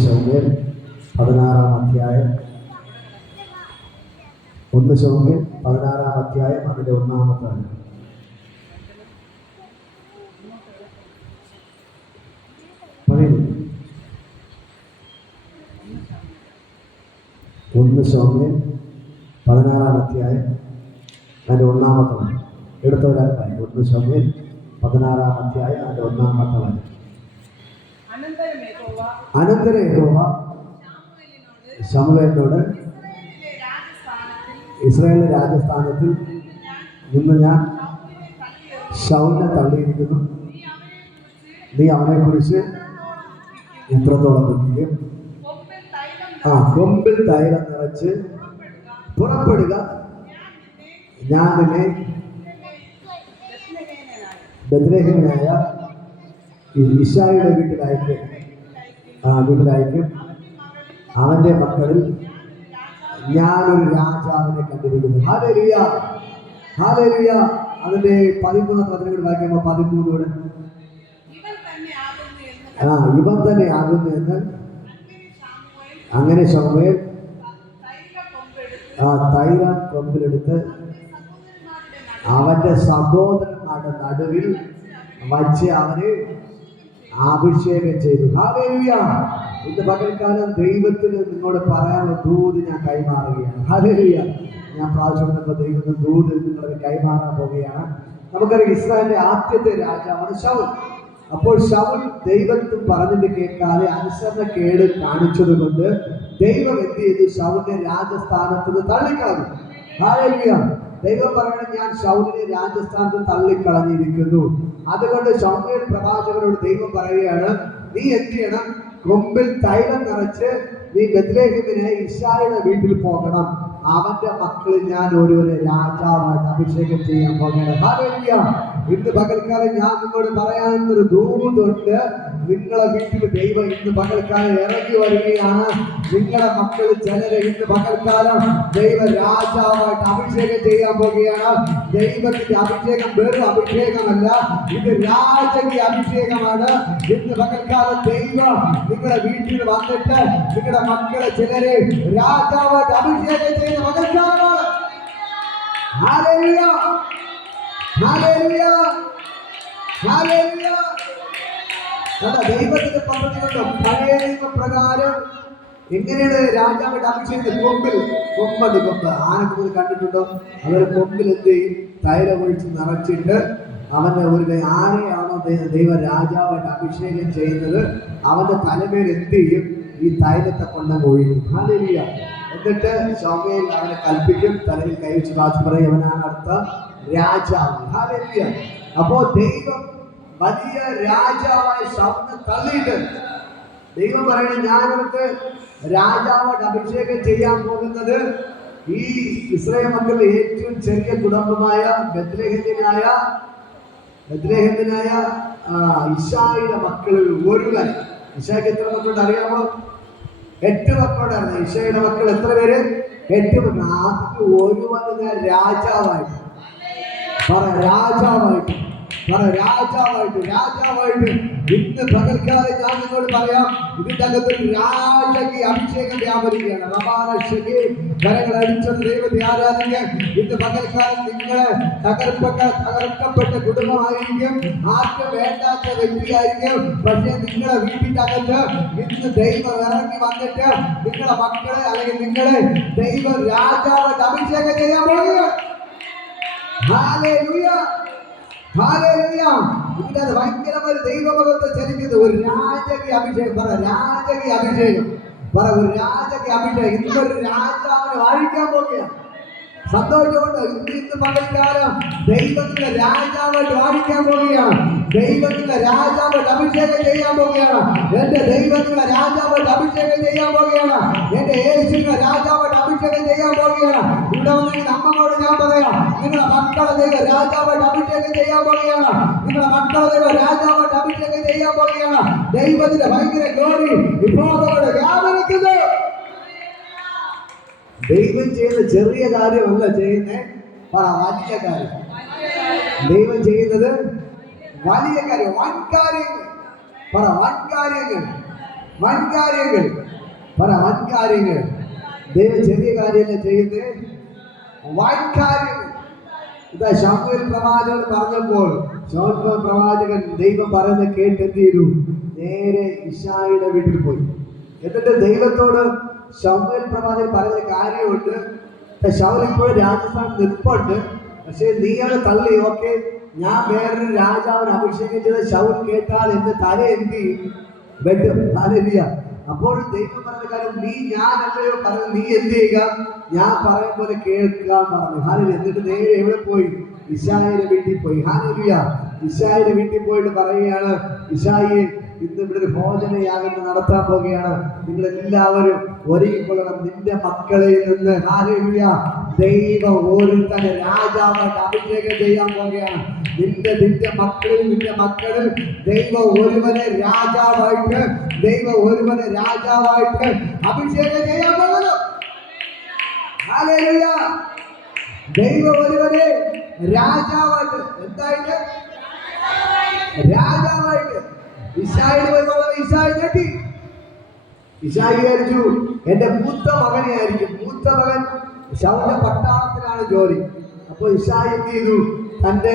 ശമൂവേൽ 16-ാം അധ്യായം 1 ശമൂവേൽ 16-ാം അധ്യായം അതിന്റെ 1-ാമത്തെ വാക്യം. പറയുന്നു 1 ശമൂവേൽ 16-ാം അധ്യായം അതിന്റെ 1-ാമത്തെ വാക്യം. എടുത്തവരായി 1 ശമൂവേൽ 16-ാം അധ്യായം അതിന്റെ 1-ാമത്തെ വാക്യം. അനന്തരം യഹോവ ശമൂവേലിനോട് ഇസ്രായേലിന്റെ രാജസ്ഥാനത്തിൽ നിന്ന് ഞാൻ ശൗലിനെ തള്ളിയിരിക്കുന്നു, നീ അവനെ കുറിച്ച് എത്രത്തോളം ദുഃഖിക്കും? കൊമ്പിൽ തൈലം നിറച്ച് പുറപ്പെടുക, ഞാൻ നിന്നെ ബത്ലേഹേമിനായ യിശ്ശായിയുടെ വീട്ടിലയക്കും, അവന്റെ മക്കളിൽ ഞാനൊരു രാജാവിനെ കണ്ടിരിക്കുന്നു. Hallelujah, hallelujah. അതിന്റെ 13 വാക്യം 13 ഇവൻ തന്നെ ആകുന്നു എന്ന്. അങ്ങനെ ശമൂവേൽ തൈലം കൊമ്പിലെടുത്ത് അവന്റെ സഹോദരന്മാരുടെ നടുവിൽ വച്ച് അവനെ അഭിഷേകം ചെയ്തു. ഹല്ലേലൂയ. ഇന്ന് പകൽക്കാലം ദൈവത്തിന് നിങ്ങളോട് പറയാനുള്ള ദൂത് ഞാൻ കൈമാറുകയാണ്. ഹല്ലേലൂയ. ഞാൻ പ്രാവശ്യം ദൈവത്തിന് ദൂത് നിങ്ങളെ കൈമാറാൻ പോവുകയാണ്. നമുക്കറിയാം, ഇസ്രായേലിന്റെ ആദ്യത്തെ രാജാവാണ് ശൗൽ. അപ്പോൾ ശൗൽ ദൈവത്തിൽ പറഞ്ഞിട്ട് കേൾക്കാതെ അനുസരണക്കേട് കാണിച്ചത് കൊണ്ട് ദൈവം എന്ത് ചെയ്തു? ശൗലിനെ രാജസ്ഥാനത്ത് നിന്ന് തള്ളിക്കളഞ്ഞു. ഹല്ലേലൂയ. ദൈവം പറയണം, ഞാൻ ശൗലിനെ രാജസ്ഥാനത്ത് തള്ളിക്കളഞ്ഞിരിക്കുന്നു. അതുകൊണ്ട് ശമൂവേൽ പ്രവാചകനോട് ദൈവം പറയുകയാണ്, നീ എന്ത് ചെയ്യണം? കൊമ്പിൽ തൈലം നിറച്ച് നീ ബത്ലേഹേമിനായ യിശ്ശായിയുടെ വീട്ടിൽ പോകണം, അവന്റെ മക്കളിൽ ഞാൻ ഒരുവനെ രാജാവായിട്ട് അഭിഷേകം ചെയ്യാൻ പോകണം. ഹല്ലേലൂയ. ഇന്ന് പകൽക്കാലം ഞാൻ നിങ്ങളോട് പറയാനൊരു ദൂതുണ്ട്. നിങ്ങളെ വീട്ടിൽ ദൈവം ഇന്ന് പകൽക്കാലം ഇറങ്ങി വരികയാണ്. നിങ്ങളുടെ മക്കൾ ചിലരെ ഇന്ന് പകൽക്കാലം ദൈവ രാജാവായിട്ട് അഭിഷേകം ചെയ്യാൻ പോകുകയാണ്. ദൈവത്തിന്റെ അഭിഷേകം വെറും അഭിഷേകമല്ല, ഇത് രാജകീയ അഭിഷേകമാണ്. ഇന്ന് പകൽക്കാലം ദൈവം നിങ്ങളുടെ വീട്ടിൽ വന്നിട്ട് നിങ്ങളുടെ മക്കളെ ചിലരെ രാജാവായിട്ട് അഭിഷേകം ചെയ്യുന്ന പകൽക്കാലമാണ്. Hallelujah, hallelujah, hallelujah. ദൈവത്തിന്റെ പദ്ധതി കൊണ്ടും പഴയ നിയമപ്രകാരം എങ്ങനെയാണ് രാജാവിന്റെ അഭിഷേകത്തിൽ? കൊമ്പ് ആനക്ക് കണ്ടിട്ടുണ്ടോ? അവർ കൊമ്പിൽ എന്ത് ചെയ്യും? തൈലം ഒഴിച്ച് നിറച്ചിട്ട് അവന്റെ ഒരു ആരെയാണോ ദൈവ രാജാവായിട്ട് അഭിഷേകം ചെയ്യുന്നത്, അവന്റെ തലമേൽ എന്ത് ചെയ്യും? ഈ തൈലത്തെ കൊണ്ടങ്ങ് ഒഴിക്കും. ഹല്ലേലൂയ. എന്നിട്ട് ശമൂവേൽ അവനെ കൽപ്പിക്കും, തലയിൽ കൈവച്ച് വാച്ച് പറയും, അവനാണ് അടുത്ത രാജാവ്. ഹല്ലേലൂയ. അപ്പോ ദൈവം വലിയ രാജാവായ ശൗലിനെ തള്ളിയിട്ട് ദൈവം പറയുന്നത്, ഞാനവർക്ക് രാജാവായിട്ട് അഭിഷേകം ചെയ്യാൻ പോകുന്നത് ഈ ഇസ്രായേൽ മക്കളുടെ ഏറ്റവും ചെറിയ കുടുംബമായ ബത്ലേഹേമിനായ യിശ്ശായിയുടെ മക്കളിൽ ഒരുവൻ. യിശ്ശായിക്ക് എത്ര മക്കളുണ്ട് അറിയാമോ? 8 മക്കളുണ്ടായിരുന്നു. യിശ്ശായിയുടെ മക്കൾ എത്ര പേര്? 8 മക്കൾ. ആദ്യം ഒരുവന് രാജാവായിട്ട് രാജാവായിട്ട് ഇന്ന് പകൽക്കാലം ഞാൻ നിങ്ങളോട് പറയാം, ഇതിന്റെ അകത്തൊരു രാജകീയ അഭിഷേകം വ്യാപരിക്കുകയാണ്. കരങ്ങൾ അടിച്ചത് ദൈവത്തെ ആരാധിക്കാൻ. ഇന്ന് പകൽക്കാലം നിങ്ങളെ തകർക്കപ്പെട്ട കുടുംബമായിരിക്കും, ആർക്കും വേണ്ടാത്ത വ്യക്തിയായിരിക്കും. പക്ഷേ നിങ്ങളെ വീട്ടിന്റെ അകത്ത് ഇന്ന് ദൈവം ഇറങ്ങി വന്നിട്ട് നിങ്ങളെ മക്കളെ അല്ലെങ്കിൽ നിങ്ങളെ ദൈവം രാജാവായിട്ട് അഭിഷേകം ചെയ്യാൻ പോകുക. Hallelujah, hallelujah. ഇതിനകത്ത് ഭയങ്കരമായ ദൈവഭക്തത്തെ ചലിക്കുന്നത് ഒരു രാജകീയ അഭിഷേകം. രാജകീയ അഭിഷേകം. ഒരു രാജകീയ അഭിഷേകം. ഇന്നൊരു രാജാവിനെ വാഴിക്കാൻ പോകുകയാണ്. സന്തോഷമുണ്ട്. ഇന്ന് പകൽക്കാലം ദൈവത്തിന്റെ രാജാവായിട്ട് വാഴിക്കാൻ പോവുകയാണ്. ദൈവത്തിന്റെ രാജാവായിട്ട് അഭിഷേകം ചെയ്യാൻ പോവുകയാണ്. എന്റെ ദൈവത്തിന്റെ രാജാവായിട്ട് അഭിഷേകം ചെയ്യാൻ പോവുകയാണ്. എന്റെ യേശുവിന്റെ രാജാവായിട്ട് അഭിഷേകം ചെയ്യാൻ പോവുകയാണ്. ഇവിടെ വന്നെങ്കിൽ അമ്മയോട് ഞാൻ പറയാം, നിങ്ങളുടെ മക്കളെ ദൈവ രാജാവായിട്ട് അഭിഷേകം ചെയ്യാൻ പോവുകയാണ്. നിങ്ങളുടെ മക്കളെ ദൈവ രാജാവായിട്ട് അഭിഷേകം ചെയ്യാൻ പോവുകയാണ്. ദൈവത്തിന്റെ ഭയങ്കര ഗ്ലോറി ഇപ്പോൾ വ്യാപരിക്കുന്നു. ദൈവം ചെയ്യുന്ന ചെറിയ കാര്യമല്ല ചെയ്യുന്നേ, വലിയ കാര്യം. ദൈവം ചെയ്യുന്നത് വലിയ കാര്യം, വൻ കാര്യങ്ങൾ. വൻ കാര്യങ്ങൾ. വൻകാര്യങ്ങൾ. പറ വൻകാര്യങ്ങൾ. ദൈവം ചെറിയ കാര്യമല്ല ചെയ്യുന്നത്, വൻകാര്യങ്ങൾ. ഇതാ ശമൂവേൽ പ്രവാചകൻ പറഞ്ഞപ്പോൾ ശമൂവേൽ പ്രവാചകൻ ദൈവം പറയുന്നത് കേട്ട് എന്ത് ചെയ്തു? നേരെ ഇശായിയുടെ വീട്ടിൽ പോയി. എന്നിട്ട് ദൈവത്തോട് ശമൂവേൽ പ്രവാചകൻ പറയുന്ന കാര്യമുണ്ട്. ശൗൽ ഇപ്പോഴും രാജസ്ഥാനിൽ നിൽപ്പുണ്ട്, പക്ഷെ നീ അവനെ തള്ളി. ഓക്കെ, ഞാൻ വേറൊരു രാജാവിനെ അഭിഷേകം ചെയ്ത ശൗൽ കേട്ടാൽ എന്റെ തല എന്ത് വെട്ടും. ഹല്ലേലൂയ. അപ്പോൾ ദൈവം പറഞ്ഞ കാര്യം, നീ ഞാനല്ലയോ പറഞ്ഞു, നീ എന്ത് ചെയ്യുക, ഞാൻ പറയും പോലെ കേൾക്കാൻ പറഞ്ഞു. ഹല്ലേലൂയ. എന്നിട്ട് നേരെ എവിടെ പോയി? ഇശായിയുടെ വീട്ടിൽ പോയി. ഹല്ലേലൂയ. ഇശായിയുടെ വീട്ടിൽ പോയിട്ട് പറയുകയാണ്, ഇശായി ഇന്ന് ഇവിടെ ഒരു ഭോജനയാഗം നടത്താൻ പോവുകയാണ്, നിങ്ങൾ എല്ലാവരും ഒരുങ്ങിക്കൊള്ളണം. നിന്റെ മക്കളിൽ നിന്ന് ഹല്ലേലൂയ ദൈവം ഒരുത്തനെ രാജാവായിട്ട് അഭിഷേകം ചെയ്യാൻ പോവുകയാണ്. നിന്റെ മക്കളിൽ ദൈവം ഒരുവനെ രാജാവായിട്ട് അഭിഷേകം ചെയ്യാൻ പോകുന്നു. ഹല്ലേലൂയ. ദൈവം ഒരുവനെ രാജാവായിട്ട്, എന്തായിട്ട്? രാജാവായിട്ട്. ഇശായി ഞെട്ടി. ഇശായി വിചാരിച്ചു എന്റെ മൂത്ത മകനെ ആയിരിക്കും. മൂത്ത മകൻ ശൗലിന്റെ പട്ടാളത്തിലാണ് ജോലി. അപ്പോൾ ഇശായി എന്ത് ചെയ്തു? തന്റെ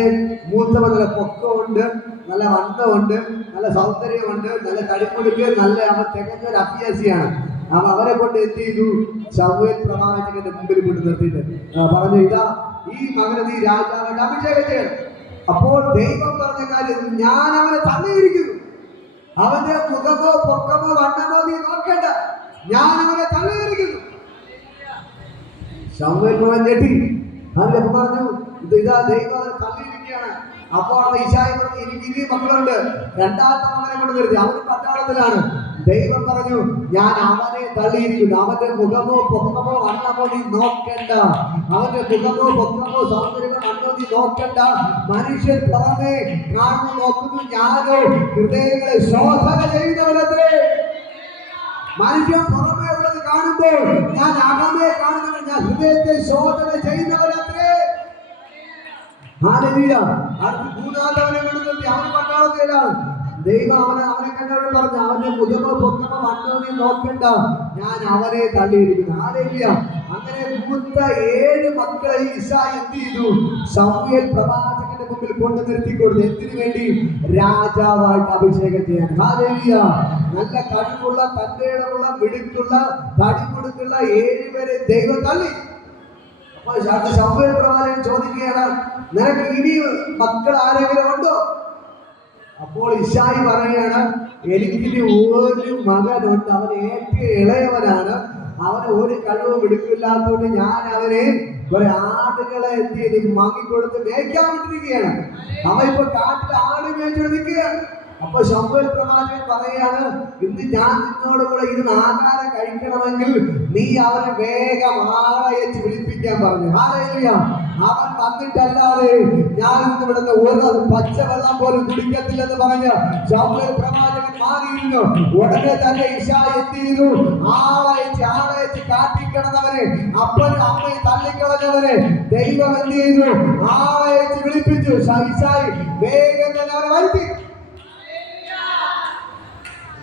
മൂത്ത മകനെ പൊക്കമുണ്ട്, നല്ല വണ്ണമുണ്ട്, നല്ല സൗന്ദര്യമുണ്ട്, നല്ല തടിമുടുക്ക്, നല്ല അവൻ തികഞ്ഞ ഒരു അഭ്യാസിയാണ്. അവരെ കൊണ്ട് എന്ത് ചെയ്തു? ശമൂവേൽ പ്രവാചകന്റെ മുമ്പിൽ കൊണ്ട് നിർത്തിയിട്ട് പറഞ്ഞു, ഇതാ ഈ മകനെ നീ രാജാവായിട്ട് അഭിഷേകം ചെയ്യണം. അപ്പോൾ ദൈവം പറഞ്ഞ കാര്യം, ഞാൻ അവനെ തള്ളിയിരിക്കുന്നു. അവന്റെ മുഖമോ പൊക്കമോ വണ്ണമോ നീ നോക്കണ്ട, ഞാൻ അവനെ തള്ളിയിരിക്കുന്നു. ശമൂവേൽ പ്രവാചകൻ ഞെട്ടി. അതിലൊക്കെ പറഞ്ഞു, ഇതാ ദൈവം അവനെ തള്ളിയിരിക്കുകയാണ്. അപ്പോൾ ഇശായി പറഞ്ഞു, എനിക്ക് ഇനി മക്കളുണ്ട്. രണ്ടാമത്തെ മകനെ കൊണ്ട് നിർത്തി, അവന് പട്ടാളത്തിലാണ്. ദൈവം പറഞ്ഞു, ഞാൻ അവനെ തള്ളിയിരിക്കുന്നു. അവന്റെ മുഖമോ പൊക്കമോ വണ്ണമോ നീ നോക്കണ്ട, അവന്റെ മുഖമോ പൊക്കമോ സൗന്ദര്യമോ വണ്ണമോ നീ നോക്കണ്ട. മനുഷ്യൻ പുറമേ കാണുന്നു നോക്കുന്നു, ഞാനോ ഹൃദയങ്ങളെ ശോധന ചെയ്യുന്നവരത്രേ. മനുഷ്യൻ പുറമേ ഉള്ളത് കാണുമ്പോൾ ഞാൻ അകമേ കാണുന്നവൻ, ഞാൻ ഹൃദയത്തെ ശോധന ചെയ്യുന്നവരത്രേ. ഹല്ലേലൂയ. അടുത്ത മൂന്നാമത്തവനെ കൊണ്ട് നിർത്തി, അവൻ പട്ടാളത്തിലാണ്. ദൈവം അവനെ കണ്ടവരോട് പറഞ്ഞു, അവന്റെ മുഖമോ പൊക്കമോ വണ്ണമോ നീ നോക്കണ്ട, ഞാൻ അവനെ തള്ളിയിരിക്കുന്നു. ഹല്ലേലൂയ. അങ്ങനെ മൂത്ത 7 മക്കളെ ഇശായി എന്ത് ചെയ്തു? ശമൂവേൽ പ്രവാചകന്റെ മുമ്പിൽ കൊണ്ട് നിർത്തിക്കൊടുത്തു. എന്തിനു വേണ്ടി? രാജാവായിട്ട് അഭിഷേകം ചെയ്യാൻ. ഹല്ലേലൂയ. നല്ല കഴിവുള്ള, തന്റേടമുള്ള, മിടുക്കുള്ള, തടിമുടുക്കുള്ള 7 പേരെ ദൈവം തള്ളി. അപ്പോൾ ശമൂവേൽ പ്രവാചകൻ ചോദിക്കുകയാണ്, നിനക്ക് ഇനി മക്കൾ ആരെങ്കിലും ഉണ്ടോ? അപ്പോൾ ഇശായി പറയുകയാണ്, എനിക്കിനി ഒരു മകനുണ്ട്, അവൻ ഏറ്റവും ഇളയവനാണ്, അവന് ഒരു കഴിവും എടുക്കില്ലാത്തതുകൊണ്ട് ഞാൻ അവനെ ഒരു ആടുകളെ എന്ത് ചെയ്ത് വാങ്ങിക്കൊടുത്ത് മേയ്ക്കാൻ വിട്ടിരിക്കുകയാണ്. അവൻ ഇപ്പൊ കാട്ടിൽ ആട് മേയിച്ചോണ്ട് നിൽക്കുകയാണ്. അപ്പൊ ശമൂവേൽ പ്രവാചകൻ പറയാണ്, ഇന്ന് ഞാൻ നിന്നോട് കൂടെ ഇരുന്ന് ആഹാരം കഴിക്കണമെങ്കിൽ നീ അവന് വേഗം ആളയച്ച് വിളിപ്പിക്കാൻ പറഞ്ഞു. ഹല്ലേലൂയ. അവൻ വന്നിട്ടല്ലാതെ ഞാൻ ഇന്ന് ഇവിടുന്ന് ഒരു പച്ചവെള്ളം പോലും കുടിക്കത്തില്ലെന്ന് പറഞ്ഞ് ശമൂവേൽ പ്രവാചകൻ മാറിയിരുന്നു. ഉടനെ തന്നെ ഇശായി എന്ത് ചെയ്തു? ആളയച്ച് കാട്ടിക്കിടന്നവരെ, അപ്പനും അമ്മയും തള്ളിക്കളഞ്ഞവരെ ദൈവം എന്ത് ചെയ്തു? ആളയച്ച് വിളിപ്പിച്ചു. ഇശായി വേഗം തന്നെ അവരെ വരുത്തി.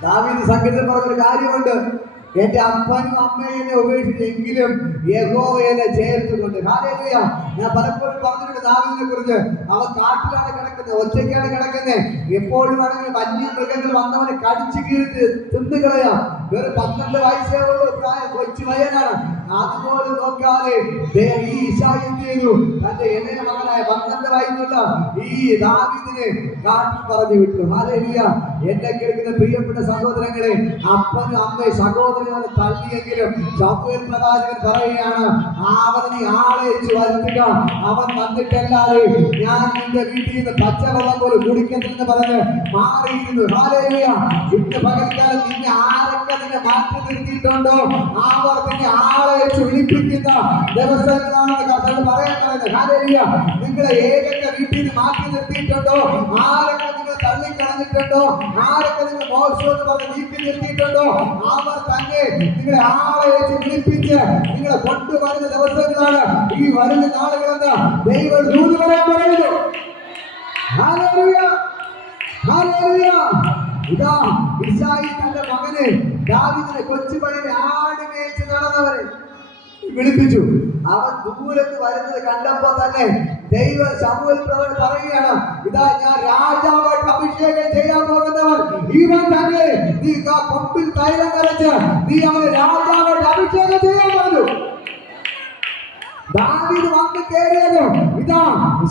ദാവീദ് സംഗീതത്തിൽ പറഞ്ഞൊരു കാര്യമുണ്ട്, എന്റെ അപ്പനും അമ്മയും എന്നെ ഉപേക്ഷിച്ചെങ്കിലും യഹോവ എന്നെ ചേർത്തുകൊണ്ട്. ഹല്ലേലൂയ. ഞാൻ പലപ്പോഴും പറഞ്ഞിട്ടുണ്ട് ദാവീദിനെ കുറിച്ച്. അവൻ കാട്ടിലാണ് കിടക്കുന്നത്, ഒറ്റയ്ക്കാണ് കിടക്കുന്നത്. എപ്പോഴും ആണെങ്കിൽ വന്യ മൃഗങ്ങൾ വന്നവനെ കടിച്ചു കീറി തിന്നു കളയാം. വെറും 12 വയസ്സേ ഉള്ളൂ പ്രായം, കൊച്ചു പയ്യനാണ്. അതുപോലെ നോക്കാതെ ഈ ഇശായി എന്ത് ചെയ്തു? തന്റെ ഇളയ മകനായ 12 വയസ്സുള്ള ഈ ദാവീദിനെ കാട്ടിൽ പറഞ്ഞു വിട്ടു. ഹല്ലേലൂയ. എന്നെ കേൾക്കുന്ന പ്രിയപ്പെട്ട സഹോദരങ്ങളെ, അപ്പനും അമ്മയും സഹോദരങ്ങളെ തള്ളിയെങ്കിലും ശമൂവേൽ പ്രവാചകൻ പറയുകയാണ്, അവൻ നീ ആളയച്ച് വരുത്തുക, അവൻ വന്നിട്ടല്ലാതെ ഞാൻ നിന്റെ വീട്ടിൽ നിന്ന് പച്ചവെള്ളം പോലും കുടിക്കത്തില്ലെന്ന് പറഞ്ഞ് മാറിയിരുന്നു. ഹല്ലേലൂയ. ഇന്ന് പകൽക്കാലം നിന്നെ ആരൊക്കെ നിന്നെ മാറ്റി നിർത്തിയിട്ടുണ്ടോ, അവർ നിന്നെ ആളയച്ച് വിളിപ്പിക്കുന്ന ദിവസങ്ങളാണ് കർത്താവ് പറയാൻ പറയുന്നത്. ഹല്ലേലൂയ. നിങ്ങളെ ഏതൊക്കെ വീട്ടിൽ നിന്ന് മാറ്റി നിർത്തിയിട്ടുണ്ടോ, ആരൊക്കെ നിങ്ങളെ തള്ളിക്കളഞ്ഞിട്ടുണ്ടോ, ആരൊക്കെ നിങ്ങൾ മോശം എന്ന് പറഞ്ഞ് നീക്കി നിർത്തിയിട്ടുണ്ടോ, അവർ തന്നെ നിങ്ങളെ ആളയച്ച് വിളിപ്പിച്ച് നിങ്ങളെ കൊണ്ടുവരുന്ന ദിവസങ്ങളാണ് ഈ വരുന്ന നാളുകളെന്ന് ദൈവം ദൂത് പറയാൻ പറയുന്നു. ഹല്ലേലൂയ. ഹല്ലേലൂയ. ഇതാ ഇശായി തന്റെ മകനെ ദാവീദിനെ കൊച്ചു പയ്യനെ ആട് മേയിച്ച് നടന്നവരെ വിളിപ്പിച്ചു. അവൻ ദൂരത്ത് വരുന്നത് കണ്ടപ്പോ തന്നെ ദൈവ ശമൂവേൽ പ്രവചനം പറയുകയാണ്, ഇതാ ഞാൻ രാജാവായിട്ട് അഭിഷേകം ചെയ്യാൻ പോകുന്നവൻ ഇവൻ തന്നെ. നീ കൊമ്പിൽ തൈലം നിറച്ച് നീ അവനെ രാജാവായിട്ട് അഭിഷേകം ചെയ്യാൻ പറഞ്ഞു. ദാവീദ് വന്ന് കയറിയതും ഇതാ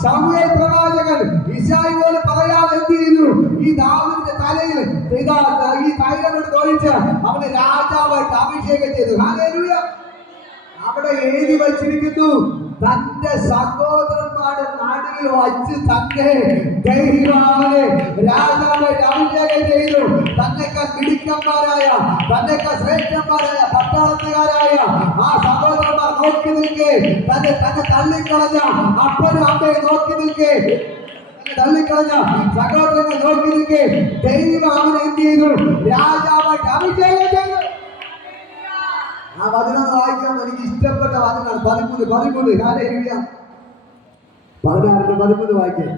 ശമൂവേൽ പ്രവാചകൻ ഇശായി പോലെ പറയാതെ എന്ത് ചെയ്തു, ഈ ദാവീദിന്റെ തലയിൽ ഇതാ ഈ തൈലം എടുത്ത് ഒഴിച്ച് അവനെ രാജാവായിട്ട് അഭിഷേകം ചെയ്തു. ഹല്ലേലൂയ. അവിടെ എഴുതി വച്ചിരിക്കുന്നു, തന്റെ സഹോദരന്മാരുടെ നടുവിൽ വച്ച് തന്നെ ദൈവനെ രാജാവായിട്ട് അഭിഷേകം ചെയ്തു. തന്നെക്കാൾ മിടുക്കന്മാരായ തന്നെക്കാൾ ശ്രേഷ്ഠന്മാരായ പട്ടാളത്തുകാരായ ആ സഹോദരന്മാർ നോക്കി നിൽക്കേ, തന്നെ തള്ളിക്കളഞ്ഞ അപ്പനും അമ്മയെ നോക്കി നിൽക്കേ, തള്ളിക്കളഞ്ഞ സഹോദരനെ നോക്കി നിൽക്കേ, ദൈവം അവനെ എന്ത് ചെയ്തു, രാജാവായിട്ട് അഭിഷേകം ചെയ്തു. ആ വചനം വായിക്കാൻ എനിക്ക് ഇഷ്ടപ്പെട്ട വചനമാണ് 13. ഹല്ലേലൂയ. 16-13 വായിക്കാൻ.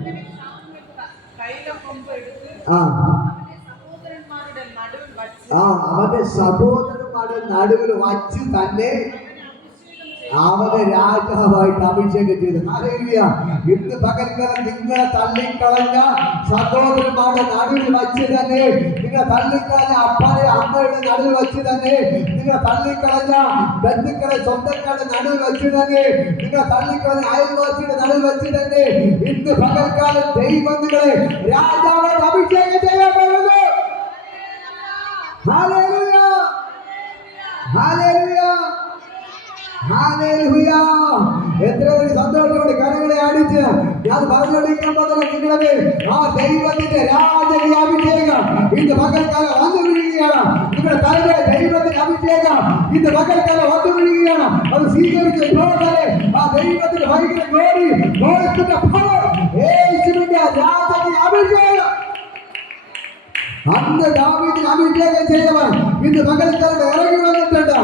അവന്റെ സഹോദരന്മാരുടെ നടുവിൽ വച്ച് തന്നെ അവനെ രാജാവായിട്ട് അഭിഷേകം ചെയ്തു. ഹല്ലേലൂയ. ഇന്ന് പകൽക്കാലം നിങ്ങളെ തള്ളിക്കളഞ്ഞ സഹോദരന്മാരുടെ നടുവിൽ വച്ച് തന്നെ, നിങ്ങളെ തള്ളിക്കളഞ്ഞ അപ്പനെ അമ്മയുടെ നടുവിൽ വച്ച് തന്നെ, നിങ്ങളെ തള്ളിക്കളഞ്ഞ ബന്ധുക്കളെ സ്വന്തക്കാരുടെ നടുവിൽ വച്ച് തന്നെ, നിങ്ങളെ തള്ളിക്കളഞ്ഞ അയൽവാസിയുടെ നടുവിൽ വച്ച് തന്നെ ഇന്ന് പകൽക്കാലം ദൈവം നിങ്ങളെ രാജാവായിട്ട് അഭിഷേകം ചെയ്യാൻ പോകുന്നു. ഹല്ലേലൂയ. ഹല്ലേലൂയ. ഹല്ലേലൂയ. എത്ര സന്തോഷത്തോടെ കരങ്ങളെ അടിച്ച് ഞാൻ പറഞ്ഞുകൊണ്ടിരിക്കുമ്പോൾ തന്നെ നിങ്ങളുടെ ആ ദൈവത്തിന്റെ രാജകീയ അഭിഷേകം ഇന്ന് പകൽക്കാലം വന്നു വീഴുകയാണ്. നിങ്ങളുടെ തലയുടെ ദൈവത്തിന്റെ അഭിഷേകം ഇന്ന് പകൽക്കാലം വന്നു വീഴുകയാണ്. അത് സ്വീകരിച്ച് ആ ദൈവത്തിന്റെ ഭയങ്കര ഗ്ലോറി, യേശുവിന്റെ രാജകീയ അഭിഷേകം. അന്ന് ദാവീദിനെ അഭിഷേകം ചെയ്തവൻ ഇന്ന് പകൽക്കാലത്ത് ഇറങ്ങി വന്നിട്ടുണ്ട്.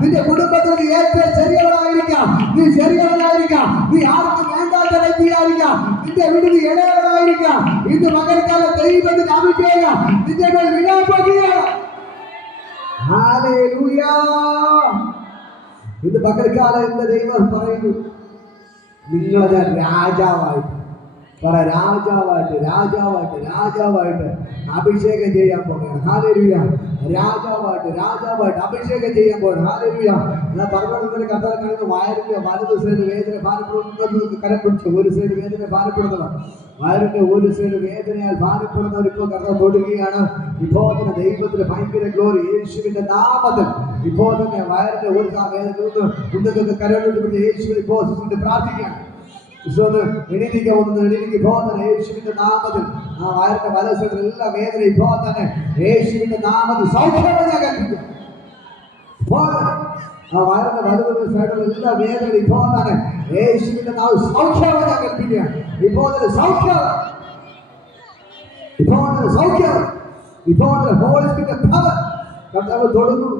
നിന്റെ കുടുംബത്തിൽ നീ ഏറ്റവും ചെറിയവനായിരിക്കാം, നീ ചെറിയവനായിരിക്കാം, നീ ആർക്കും വേണ്ടാത്ത വ്യക്തിയായിരിക്കാം, നിന്റെ വീട്ടിൽ നീ ഇടയവനായിരിക്കാം. ഇന്ന് പകൽക്കാലം ദൈവത്തിന്റെ അഭിഷേകം നിന്റെ മേൽ വീഴാൻ പോകുകയാണ്. ഹല്ലേലൂയ. ഇന്ന് പകൽക്കാലം എന്റെ ദൈവം പറയുന്നു, നിങ്ങളെ ഞാൻ രാജാവായിട്ട് രാജാവായിട്ട് അഭിഷേകം ചെയ്യാൻ പോകുകയാണ്. ഹല്ലേലൂയ. രാജാവായിട്ട് അഭിഷേകം ചെയ്യാൻ പോകുകയാണ്. ഹല്ലേലൂയ. ഞാൻ പറഞ്ഞുകൊണ്ടിരുന്ന കർത്താവ് കാണുന്ന വയറിന്റെ വലത് സൈഡ് വേദന ഭാരപ്പെടുന്നത് കരം പിടിച്ചു. ഒരു സൈഡ് വേദന ഭാരപ്പെടുന്നവർ, വയറിന്റെ ഒരു സൈഡ് വേദനയാൽ ഭാരപ്പെടുന്നവർ ഇപ്പോൾ കർത്താവ് തൊടുകയാണ്. ഇപ്പോൾ തന്നെ ദൈവത്തിന് ഭയങ്കര ഗ്ലോറി യേശുവിന്റെ നാമത്തിൽ. ഇപ്പോൾ തന്നെ വയറിന്റെ ഒരു വേദന കരം യേശുവിനെ ഇപ്പോൾ പ്രാർത്ഥിക്കുകയാണ്. എണീതിക്ക് പോകുന്ന യേശുവിന്റെ നാമത്തിൽ ആ വയറിന്റെ വലസൈഡിൽ എല്ലാ വേദന ഇപ്പോൾ തന്നെ യേശുവിന്റെ നാമത്തിൽ സൗഖ്യമായി ഞാൻ കൽപ്പിക്കും. ആ വയറിന്റെ വലത് സൈഡിൽ എല്ലാ വേദന ഇപ്പോൾ തന്നെ യേശുവിന്റെ നാമം സൗഖ്യമായി ഞാൻ കൽപ്പിക്കുക. ഇപ്പോൾ തന്നെ സൗഖ്യം, ഇപ്പോൾ തന്നെ ഹോളി സ്പിരിറ്റ് പവർ കർത്താവ് തൊടുന്നു.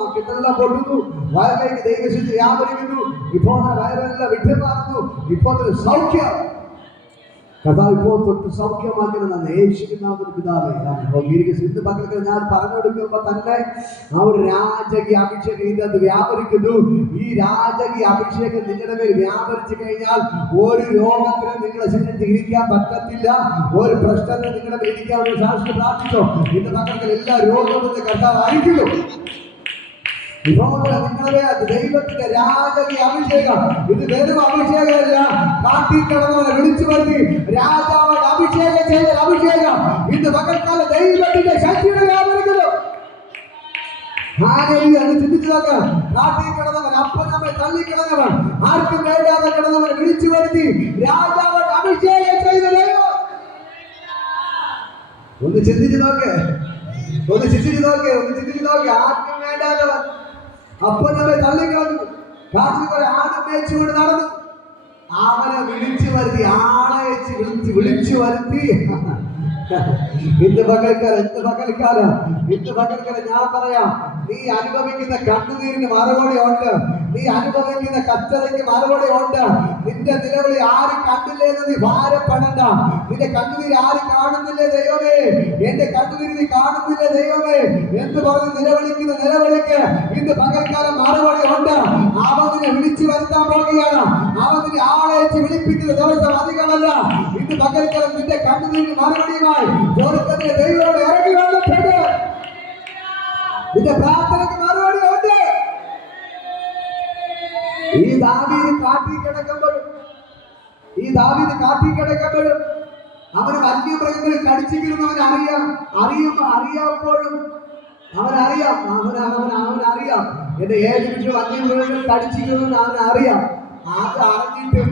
ആ കെട്ടെല്ലാം പൊട്ടുന്നു, വയറിലേക്ക് ദൈവശക്തി വ്യാപരിക്കുന്നു. ഇപ്പോൾ വയറെല്ലാം വിട്ടുമാറുന്നു. ഇപ്പോൾ സൗഖ്യം കർത്താവ് ഇപ്പോൾ തൊട്ട് സൗഖ്യമാക്കുന്നത് യേശുവിന്റെ പിതാവേ. ഇന്ന് പകൽ ഞാൻ പറഞ്ഞുകൊടുക്കുമ്പോ തന്നെ ആ ഒരു രാജകീയ അഭിഷേകം ഇതിനകത്ത് വ്യാപരിക്കുന്നു. ഈ രാജകീയ അഭിഷേകം നിങ്ങളുടെ മേൽ വ്യാപരിച്ചു കഴിഞ്ഞാൽ ഒരു രോഗത്തിനും നിങ്ങളുടെ ശരീരത്തിൽ ഇരിക്കാൻ പറ്റത്തില്ല. ഒരു പ്രശ്നത്തിന് നിങ്ങളുടെ മേൽ ഇരിക്കാൻ ഒരു ശാസ്ത്രം പ്രാർത്ഥിച്ചോ. ഇന്ന് പകൽ എല്ലാ രോഗവും കർത്താവ് അയക്കുന്നു. നിങ്ങളുടെ ദൈവത്തിന്റെ രാജകീയ അഭിഷേകം ഇത് വെറും അഭിഷേകമല്ല. കാട്ടിൽ കിടന്നവരെ വിളിച്ചു വരുത്തി രാജാവായിട്ട് അഭിഷേകം ചെയ്ത അഭിഷേകം ഇന്ന് പകൽക്കാലം ദൈവത്തിന്റെ ശക്തിയുടെ വ്യാപരിക്കുന്നു. അത് ചിന്തിച്ചു നോക്കാം. കാട്ടിൽ കിടന്നവൻ, അപ്പനമ്മെ തള്ളിക്കിടന്നവൻ, ആർക്കും വേണ്ടാതെ കിടന്നവരെ വിളിച്ചു വരുത്തി രാജാവായിട്ട് അഭിഷേകം ചെയ്ത ദൈവം. ഒന്ന് ചിന്തിച്ചു നോക്ക്. ആർക്കും വേണ്ടാത്തവൻ, അപ്പനമ്മെ തള്ളിക്കളഞ്ഞു, കാട്ടിൽ കുറെ ആട് മേച്ചുകൊണ്ട് നടന്നു. അവനെ വിളിച്ചു വരുത്തി, ആളെ വിളിച്ചു വരുത്തി ഇന്ന് പകൽക്കാലം ഞാൻ പറയാം, നീ അനുഭവിക്കുന്ന കണ്ണുനീരിന് മറുപടി ഉണ്ട്, നീ അനുഭവിക്കുന്ന കഷ്ടതയ്ക്ക് മറുപടി ഉണ്ട്. നിന്റെ നിലവിളി ആരും കണ്ടില്ലേന്ന് നീ ഭാരപ്പെടണ്ട. നിന്റെ കണ്ണുനീര് ആരും കാണുന്നില്ലേ ദൈവമേ, എന്റെ കണ്ണുനീര് നീ കാണുന്നില്ലേ ദൈവമേ എന്ന് പറഞ്ഞ് നിലവിളിക്കുന്ന നിലവിളിക്ക് ഇന്ന് പകൽക്കാലം മറുപടി ഉണ്ട്. അവൻ നിന്നെ വിളിച്ചു വരുത്താൻ പോകുകയാണ്. അവൻ നിന്നെ ആളയച്ച് വിളിപ്പിക്കുന്ന ദിവസം അധികമല്ല. ഇന്ന് പകൽക്കാലം നിന്റെ കണ്ണുനീരിന് മറുപടിയുമായി സ്വർഗ്ഗത്തിലെ ദൈവത്തോട് ഇറങ്ങി വന്നിട്ടുണ്ട്. നിന്റെ പ്രാർത്ഥനയ്ക്ക് മറുപടി ഉണ്ട്. ഈ ദാവീദ് കാട്ടിൽ കിടക്കുമ്പോഴും അവന് വന്യമൃഗങ്ങൾ കടിച്ചിരുന്നവൻ അറിയാമ്പോഴും അവനറിയാം എന്റെ ഏത് നിമിഷം വന്യമൃഗങ്ങൾ കടിച്ചിരുന്നെന്ന് അവനറിയാം. അത് അറിഞ്ഞിട്ടും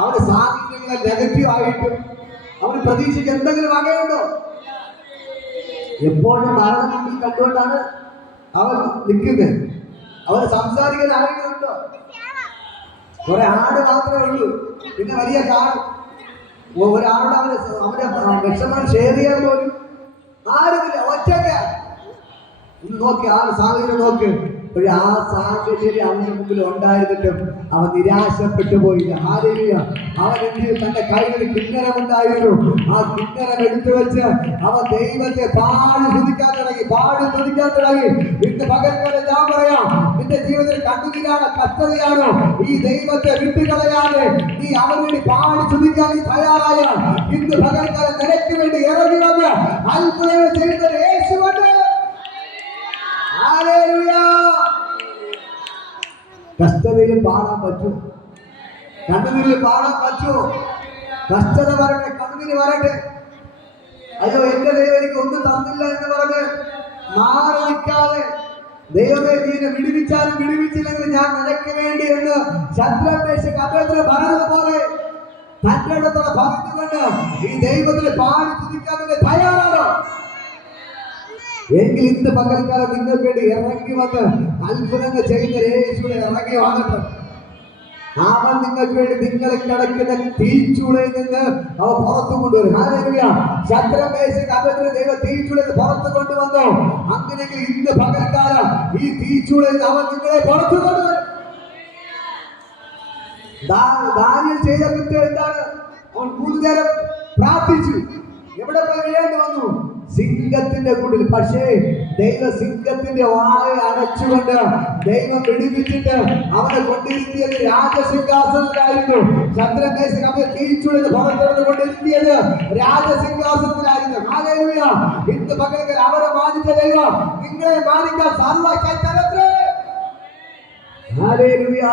അവന് സാഹചര്യങ്ങളെ നെഗറ്റീവ് ആയിട്ടും അവന് പ്രതീക്ഷയ്ക്ക് എന്തെങ്കിലും വകയുണ്ടോ? എപ്പോഴും മരണം മുമ്പിൽ കണ്ടുകൊണ്ടാണ് അവൻ നിൽക്കുന്നത്. അവന് സംസാരിക്കാൻ ആരെങ്കിലുണ്ടോ? കുറെ ആട് മാത്രമേ ഉള്ളൂ, പിന്നെ വലിയ കാട്. ഒരാളുടെ അവന്റെ വിഷമം ഷെയർ ചെയ്യാൻ പോലും ആരുമില്ല, ഒറ്റയ്ക്ക. ഇന്ന് നോക്കി ആ സാഹചര്യം നോക്ക്. പക്ഷെ ആ സാഹചര്യം അവന്റെ മുമ്പിൽ ഉണ്ടായിരുന്നിട്ടും അവൻ നിരാശപ്പെട്ടു പോയില്ല. അവൻ തന്റെ കയ്യിൽ കിന്നരമുണ്ടായിരുന്നു. ആ കിന്നരം എടുത്തു വെച്ച് അവൻ ദൈവത്തെ പാടി തുതിക്കാൻ തുടങ്ങി. ഇന്ന് പകൽക്കാലം ഞാൻ പറയാം, നിന്റെ ജീവിതത്തിൽ കണ്ണുനീരാണ്, കഷ്ടതയാണോ, ഈ ദൈവത്തെ വിട്ടുകളയാതെ നീ അവന് വേണ്ടി പാടി തുതിക്കാൻ നീ തയ്യാറായ ഇന്ന് പകൽക്കാലം നിനക്ക് വേണ്ടി ഇറങ്ങി വന്ന് അത്ഭുതങ്ങൾ ചെയ്യുന്നത് യേശുവുണ്ട്. കഷ്ടതയിൽ പാടാൻ പറ്റും, കണ്ണുനീരിൽ പാടാൻ പറ്റുമോ? കഷ്ടത വരട്ടെ, കണ്ണുനീര് വരട്ടെ. അയ്യോ എന്റെ ദൈവം എനിക്ക് ഒന്നും തന്നില്ല എന്ന് പറഞ്ഞ് മാറി നിൽക്കാതെ, ദൈവമേ നീ എന്നെ വിടുവിച്ചാലും വിടുവിച്ചില്ലെങ്കിൽ ഞാൻ നിനക്ക് വേണ്ടി എന്ന് ശദ്രക്ക് മേശക്ക് അബേദ്നെഗോ പറഞ്ഞതുപോലെ തന്റെ ഇടത്തോടെ പറഞ്ഞുകൊണ്ട് ഈ ദൈവത്തിന് പാടി തുതിക്കാൻ വേണ്ടി തയ്യാറാണോ? എങ്കിൽ ഇന്ന് പകൽക്കാലം നിങ്ങൾക്ക് വേണ്ടി ഇറങ്ങി വന്ന് അത്ഭുതങ്ങൾ ചെയ്യുന്ന യേശുവിനെ ഇറങ്ങി വന്നിട്ട് അവൻ നിങ്ങൾക്ക് വേണ്ടി നിങ്ങളെ കിടക്കുന്ന തീച്ചൂളയിൽ നിന്ന് അവ പുറത്തു കൊണ്ടുവരും. ശദ്രക്ക് മേശക്ക് അബേദ്നെഗോ ദൈവം തീച്ചൂളയിൽ പുറത്തു കൊണ്ടുവന്നു. അങ്ങനെയെങ്കിൽ ഇന്ന് പകൽക്കാലം ഈ തീച്ചൂളയിൽ അവൻ നിങ്ങളെ പുറത്തു കൊണ്ടുവരും. ദാനിയേൽ ചെയ്ത കുറ്റം എന്താണ്? അവൻ 3 നേരം പ്രാർത്ഥിച്ചു. എവിടെ പോയി വീഴേണ്ടി വന്നു? സിംഹത്തിന്റെ കൂടിൽ. പക്ഷേ ദൈവ സിംഹത്തിന്റെ വായ അടച്ചുകൊണ്ട് ദൈവം വിടുവിച്ചിട്ട് അവനെ കൊണ്ടിരുത്തിയത് രാജസിംഹാസനത്തിലായിരുന്നു. ശദ്രക്ക് മേശക്ക് അബേദ്നെഗോ തീച്ചൂളയിൽ പുറത്തെടുത്ത് കൊണ്ടിരുത്തിയത് രാജസിംഹാസനത്തിലായിരുന്നു. ഹല്ലേലൂയ. ഇന്ന് പകൽക്കാലം അവരെ മാനിച്ച ദൈവം നിങ്ങളെ മാനിക്കാൻ സർവ്വശക്തനത്രേ. ഹല്ലേലൂയ.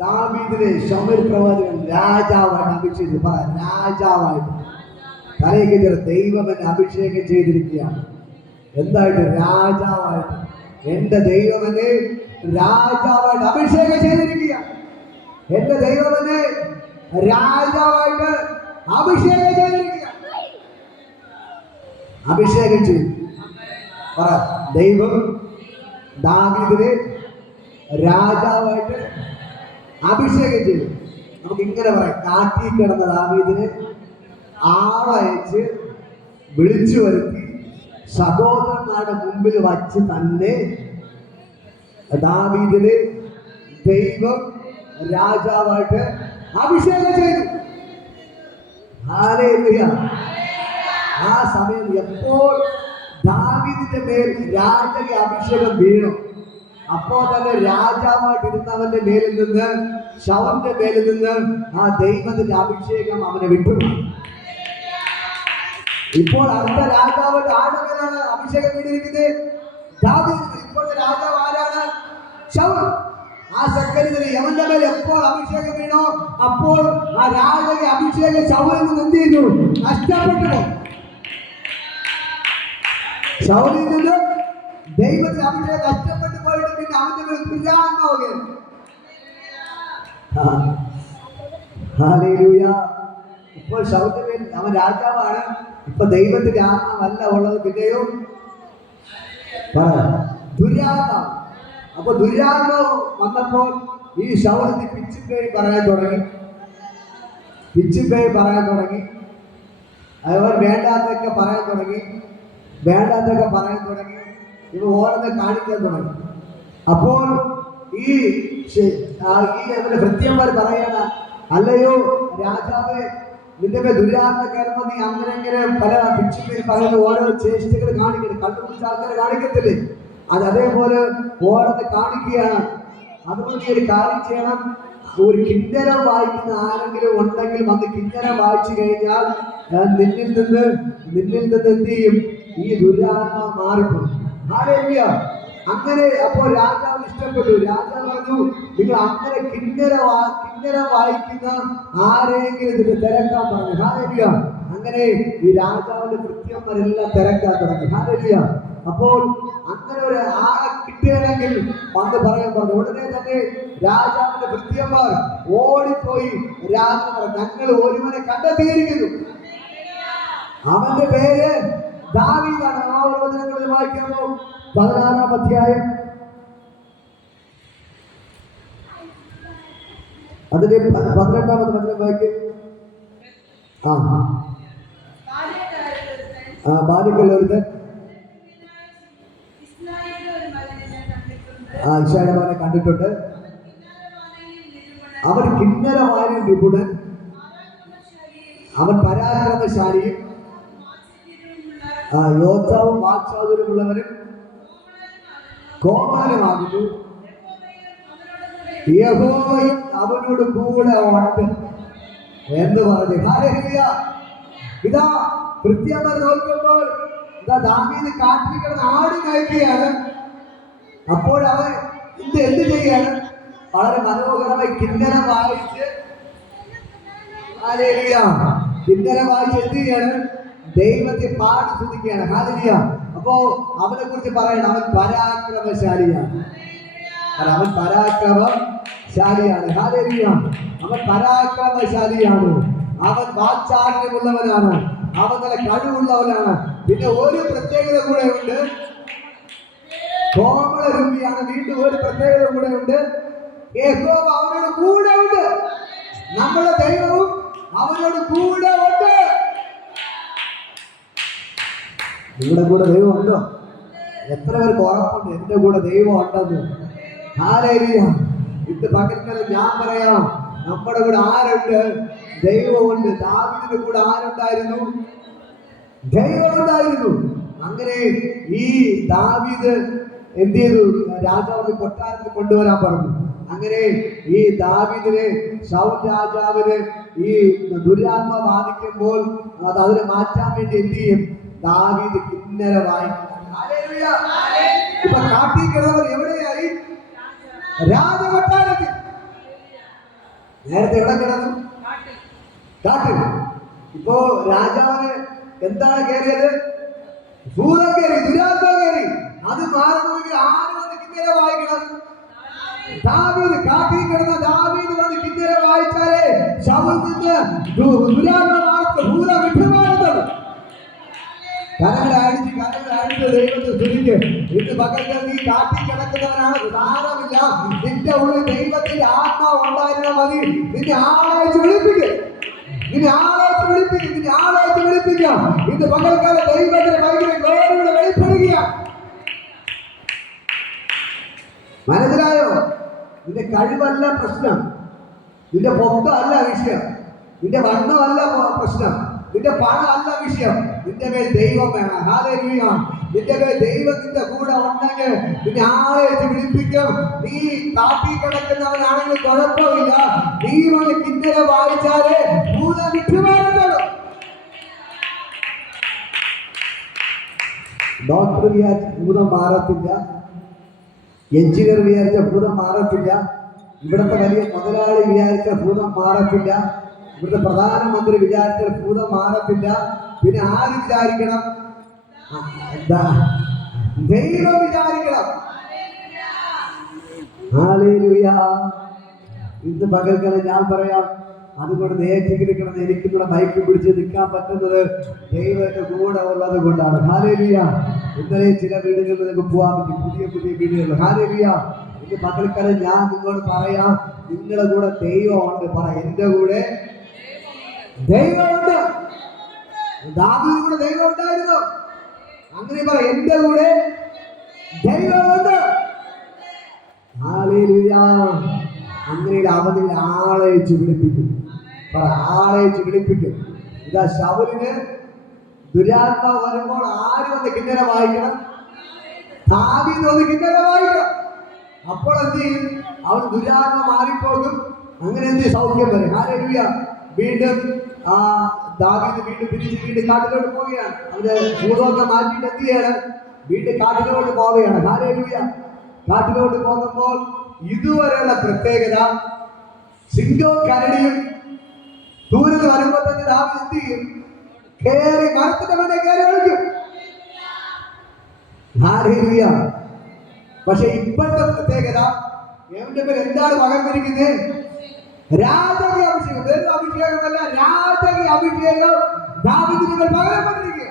ദാവീദിനെ ശമൂവേൽ പ്രവാചകൻ രാജാവായിട്ട് അഭിഷേകിച്ചു. രാജാവായിട്ട് തലയ്ക്ക് ദൈവം എന്നെ അഭിഷേകം ചെയ്തിരിക്കുകയാണ്. എന്തായിട്ട്? രാജാവായിട്ട്. എന്റെ ദൈവം എന്നെ രാജാവായിട്ട് അഭിഷേകം ചെയ്തിരിക്കുകയാണ്. എന്റെ ദൈവം എന്നെ രാജാവായിട്ട് അഭിഷേകം ചെയ്തിരിക്കുകയാണ്. അഭിഷേകം ചെയ്തു. ദൈവം ദാവീദിനെ രാജാവായിട്ട് അഭിഷേകം ചെയ്തു. നമുക്ക് ഇങ്ങനെ പറയാം, കാട്ടിൽ കിടന്ന ദാവീദിനെ ആളയച്ച് വിളിച്ചു വരുത്തി സഹോദരന്മാരുടെ മുമ്പിൽ വച്ച് തന്നെ ദാവീദിനെ ദൈവം രാജാവായിട്ട് അഭിഷേകം ചെയ്തു. ഹല്ലേലൂയ. ആ സമയം എപ്പോൾ ദാവീദിന്റെ മേൽ രാജക അഭിഷേകം വീണു, അപ്പോൾ തന്നെ രാജാവായിട്ട് ഇരുന്നവന്റെ മേലിൽ നിന്ന്, ശൗലിന്റെ മേലിൽ നിന്ന് ആ ദൈവത്തിന്റെ അഭിഷേകം അവനെ വിട്ടു. ഇപ്പോൾ അടുത്ത രാജാവായിട്ട് ആരുടെ മേലാണ് അഭിഷേകം വീണിരിക്കുന്നത്? ദാവീദിന്. ഇപ്പോഴത്തെ രാജാവ് ആരാണ്? ശൗൽ. ആ സെക്കൻഡിൽ യവന്റെ മേൽ എപ്പോൾ അഭിഷേകം വീണോ അപ്പോൾ ആ രാജക അഭിഷേകം ശൗലിൽ നിന്ന് എന്ത് ചെയ്തു? നഷ്ടപ്പെട്ടു പോയി. ശൗലിൽ നിന്ന് ദൈവത്തിന്റെ അഭിഷേകം നഷ്ടപ്പെട്ടു പോയിട്ട് പിന്നെ അവന്റെ മേൽ ദുരാത്മാവുകയാണ്. ഹല്ലേലൂയ. ഇപ്പോൾ ശൗലിന്റെ മേൽ അവൻ രാജാവാണ്. ഇപ്പൊ ദൈവത്തിന്റെ ആത്മാവല്ല ഉള്ളത്, പിന്നെയോ ദുരാത്മാവ്. അപ്പൊ ദുരാത്മാവ് വന്നപ്പോൾ ഈ ശൗലിന് പിച്ചും പേയും പറയാൻ തുടങ്ങി. അതുപോലെ വേണ്ടാത്തൊക്കെ പറയാൻ തുടങ്ങി, വേണ്ടാത്തൊക്കെ പറയാൻ തുടങ്ങി, ഇവ ഓരോന്ന് കാണിക്കാൻ തുടങ്ങി. അപ്പോൾ ഈ ഭൃത്യന്മാർ പറയണ, അല്ലയോ രാജാവേ, നിന്റെ ദുരാത്മ കയറുമ്പോൾ നീ അങ്ങനെ പല ഭിക്ഷുക്കൾ പറയുന്ന ഓരോ ചേഷ്ടകൾ കാണിക്കണം. കണ്ടുപിടിച്ച ആൾക്കാരെ കാണിക്കത്തില്ലേ, അത് അതേപോലെ ഓരോന്ന് കാണിക്കുകയാണ്. അതുകൊണ്ട് ഈ ഒരു കാര്യം ചെയ്യണം. ഒരു കിന്നരം വായിക്കുന്ന ആരെങ്കിലും ഉണ്ടെങ്കിൽ വന്ന് കിന്നരം വായിച്ചു കഴിഞ്ഞാൽ നിന്നിൽ നിന്ന് എന്ത് ചെയ്യും? ഈ ദുരാത്മ മാറിപ്പോകും. അങ്ങനെ അപ്പോൾ രാജാവ് ഇഷ്ടപ്പെട്ടു. രാജാവ് പറഞ്ഞു, നിങ്ങൾ അങ്ങനെ കിന്നരം വായിക്കുന്ന ആരെങ്കിലും ഇതിന് തിരക്കാൻ പറഞ്ഞു. ഹാലേലുയ. അങ്ങനെ ഈ രാജാവിന്റെ ഭൃത്യന്മാരെല്ലാം തിരക്കാൻ തുടങ്ങി. ഹാലേലുയ. അപ്പോൾ അങ്ങനെ ഒരു ആളെ കിട്ടുകയാണെങ്കിൽ വന്ന് പറയാൻ പറഞ്ഞു. ഉടനെ തന്നെ രാജാവിന്റെ ഭൃത്യന്മാർ ഓടിപ്പോയി രാജാവ് പറഞ്ഞു, ഞങ്ങൾ ഒരുവനെ കണ്ടെത്തിയിരിക്കുന്നു, അവന്റെ പേര് ദാവീദാണ്. ആ ഒരു വചനങ്ങളിൽ വായിക്കാമോ? 16-ാം അധ്യായം അതിന്റെ 18-ാമത്തെ വചനം വായിക്കും. ബാലിക്കൽ ഒരുത്തൻ ഇശായുടെ മകനെ കണ്ടിട്ടുണ്ട്. അവൻ കിന്നരവായന നിപുണൻ, അവൻ പരാക്രമശാലിയും യോദ്ധാവും വാക്ചാതുര്യമുള്ളവനും കോമലമാകുന്നു. യഹോവയും അവനോട് കൂടെ ഉണ്ട് എന്ന് പറഞ്ഞു. ഹല്ലേലൂയ. ഇതാ ഭൃത്യന്മാർ നോക്കുമ്പോൾ ഇതാ ദാവീദ് കാട്ടിൽ കിടന്ന് ആടി കഴിക്കുകയാണ്. അപ്പോൾ അവൻ എന്ത് ചെയ്യാണ്? വളരെ മനോഹരമായി കിന്നരം വായിച്ച്, ഹല്ലേലൂയ, കിന്നരം വായിച്ച് എന്ത് ചെയ്യാണ്? ദൈവത്തെ പാടി സ്തുതിക്കുകയാണ്. ഹല്ലേലൂയ. അപ്പോ അവനെ കുറിച്ച് പറയണം, അവൻ പരാക്രമശാലിയാണ്. അവൻ പരാക്രമശാലിയാണ്. ഹല്ലേലൂയ. അവൻ പരാക്രമശാലിയാണ്. അവൻ വാക്ചാതുര്യമുള്ളവനാണ്. അവൻ നല്ല കഴിവുള്ളവനാണ്. പിന്നെ ഒരു പ്രത്യേകത കൂടെ ഉണ്ട്. കോമളരൂപിയാണ്. വീണ്ടും ഒരു പ്രത്യേകത കൂടെ ഉണ്ട്. യഹോവ അവനോട് കൂടെ ഉണ്ട്. നമ്മുടെ ദൈവവും അവനോട് കൂടെ ഉണ്ട്. നിങ്ങളുടെ കൂടെ ദൈവം ഉണ്ടോ? എത്ര പേർക്ക് ഉറപ്പുണ്ട് എന്റെ കൂടെ ദൈവം ഉണ്ടെന്ന്? ഹല്ലേലൂയ. ഇന്ന് പകൽക്കാലം ഞാൻ പറയാം, നമ്മുടെ കൂടെ ആരുണ്ട്? ദൈവമുണ്ട്. ദാവീദിന്റെ കൂടെ ആരുണ്ടായിരുന്നു? ദൈവമുണ്ടായിരുന്നു. അങ്ങനെ ഈ ദാവീദ് എന്ത് ചെയ്തു? രാജാവിന് കൊട്ടാരത്തിൽ കൊണ്ടുവരാൻ പറഞ്ഞു. അങ്ങനെ ഈ ദാവീദിനെ ശൗൽ രാജാവിന് ഈ ദുരാത്മ ബാധിക്കുമ്പോൾ അതിനെ മാറ്റാൻ വേണ്ടി എന്ത് ചെയ്യും? ദാവീദ് കിന്നരമായി. ഇപ്പൊ കാട്ടിൽ കിടന്നവർ എവിടെയായി? രാജകൊട്ടാരത്തിൽ. നേരത്തെ എവിടെ കിടന്നു? കാട്ടിൽ. ഇപ്പോ രാജാവിന് എന്താണ് കയറിയത്? ഭൂതം കയറി, ദുരാത്മ കയറി. അത് മാറണമെങ്കിൽ ആര് വന്ന് കിന്നര വായിക്കണം? ദാവീദ്. കാട്ടിൽ കിടന്ന ദാവീദ് വന്ന് കിന്നര വായിച്ചാലേ ശൗൽ നിന്ന് ദുരാത്മ മാർക്ക് ഭൂതം വിട്ടുമാറുന്നത്. കരങ്ങളടിച്ച് ദൈവത്തെ സ്തുതിക്ക്. ഇന്ന് പകൽ നീ കാട്ടിൽ കിടക്കുന്നവനാണ്, സാരമില്ല. നിന്റെ ഉള്ളിൽ ദൈവത്തിന്റെ ആത്മാവ് ഉണ്ടായിരുന്ന മതി. നിന്നെ ആളയച്ച് വിളിപ്പിക്കുക. നിന്നെ ആളയച്ച് വിളിപ്പിക്കാം. ഇന്ന് പകൽക്കാലം ദൈവത്തിന്റെ ഭയങ്കര ഗ്ലോറിയുടെ വെളിപ്പെടുകയാണ്. മനസ്സിലായോ? നിന്റെ കഴിവല്ല പ്രശ്നം, നിന്റെ പൊക്കമല്ല വിഷയം, നിന്റെ വണ്ണമല്ല പ്രശ്നം, നിന്റെ പണമല്ല വിഷയം. നിന്റെ മേൽ ദൈവം വേണം. ഹല്ലേലൂയ. നിന്റെ മേൽ ദൈവത്തിന്റെ കൂടെ ഉണ്ടെങ്കിൽ നിന്നെ ആളെ വെച്ച് വിളിപ്പിക്കും. നീ കാട്ടിൽ കിടക്കുന്നവനാണെങ്കിൽ കുഴപ്പമില്ല. നീ വന്ന് കിന്നര വായിച്ചാലേ ഭൂതം വിട്ടുമാറുന്നുള്ളൂ. ഡോക്ടർ വിചാരിച്ച ഭൂതം മാറത്തില്ല, എഞ്ചിനീയർ വിചാരിച്ച ഭൂതം മാറത്തില്ല, ഇവിടുത്തെ വലിയ മുതലാളി വിചാരിച്ച ഭൂതം മാറത്തില്ല, ഇവിടുത്തെ പ്രധാനമന്ത്രി വിചാരിച്ച ഭൂതം മാറത്തില്ല. പിന്നെ ആര് വിചാരിക്കണം? ദൈവം വിചാരിക്കണം. ഹല്ലേലൂയ. ഇന്ന് പകൽക്കാലം ഞാൻ പറയാം, അതുകൊണ്ട് നേരിട്ടിരിക്കണം. എനിക്കിവിടെ മയക്കി പിടിച്ച് നിൽക്കാൻ പറ്റുന്നത് ദൈവത്തിന്റെ കൂടെ ഉള്ളത് കൊണ്ടാണ്. ഹല്ലേലൂയ. ഇന്നലെ ചില വീടുകളിൽ നിങ്ങൾക്ക് പോകാൻ പറ്റും, പുതിയ വീടുകൾ. ഹല്ലേലൂയ. ഇന്ന് പകൽക്കാലം ഞാൻ നിങ്ങളോട് പറയാം, നിങ്ങളുടെ കൂടെ ദൈവമുണ്ട്. പറ, എന്റെ കൂടെ ദൈവമുണ്ട്. ദാവീദിന് കൂടെ ദൈവം ഉണ്ടായിരുന്നു. അങ്ങനെ പറ, എന്റെ കൂടെ ദൈവമുണ്ട്. ഹല്ലേലൂയ. അങ്ങനെ അവനെ ആളയച്ച് വിളിപ്പിക്കും. ആളയച്ച് വിളിപ്പിക്കും. ഇതാ ശൗലിന് ദുരാത്മാവ് വരുമ്പോൾ ആര് വന്ന് കിന്നര വായിക്കണം? ദാവീദ് വന്ന് കിന്നര വായിക്കണം. അപ്പോൾ എന്ത് ചെയ്യും? അവൻ ദുരാത്മ മാറിപ്പോകും. അങ്ങനെ എന്ത് സൗഖ്യം വരും. ഹല്ലേലൂയ. വീണ്ടും ദാവീദ് വീണ്ടും കാട്ടിലോട്ട് പോവുകയാണ്. അവന്റെ ഭൂതമൊക്കെ മാറ്റിയിട്ട് എന്ത് ചെയ്യണം? വീണ്ടും കാട്ടിലോട്ട് പോവുകയാണ്. ഹല്ലേലൂയ. കാട്ടിലോട്ട് പോകുമ്പോൾ ഇതുവരെയുള്ള പ്രത്യേകത, സിംഹവും കരടിയും ദൂരത്ത് വരുമ്പോൾ തന്നെ ദാവീദ് എന്ത് ചെയ്യും? കേറി മരത്തിന്റെ മേലെ കയറി ഒളിക്കും. ഹല്ലേലൂയ. പക്ഷെ ഇപ്പോഴത്തെ പ്രത്യേകത, എവന്റെ പേര് എന്താണ് പകർന്നിരിക്കുന്നത്? രാജകീയ അഭിഷേകം. വേറെ അഭിഷേകമല്ല, രാജകീയ അഭിഷേകം ദാവീദിന് മേൽ പകരപ്പെട്ടിരിക്കുക.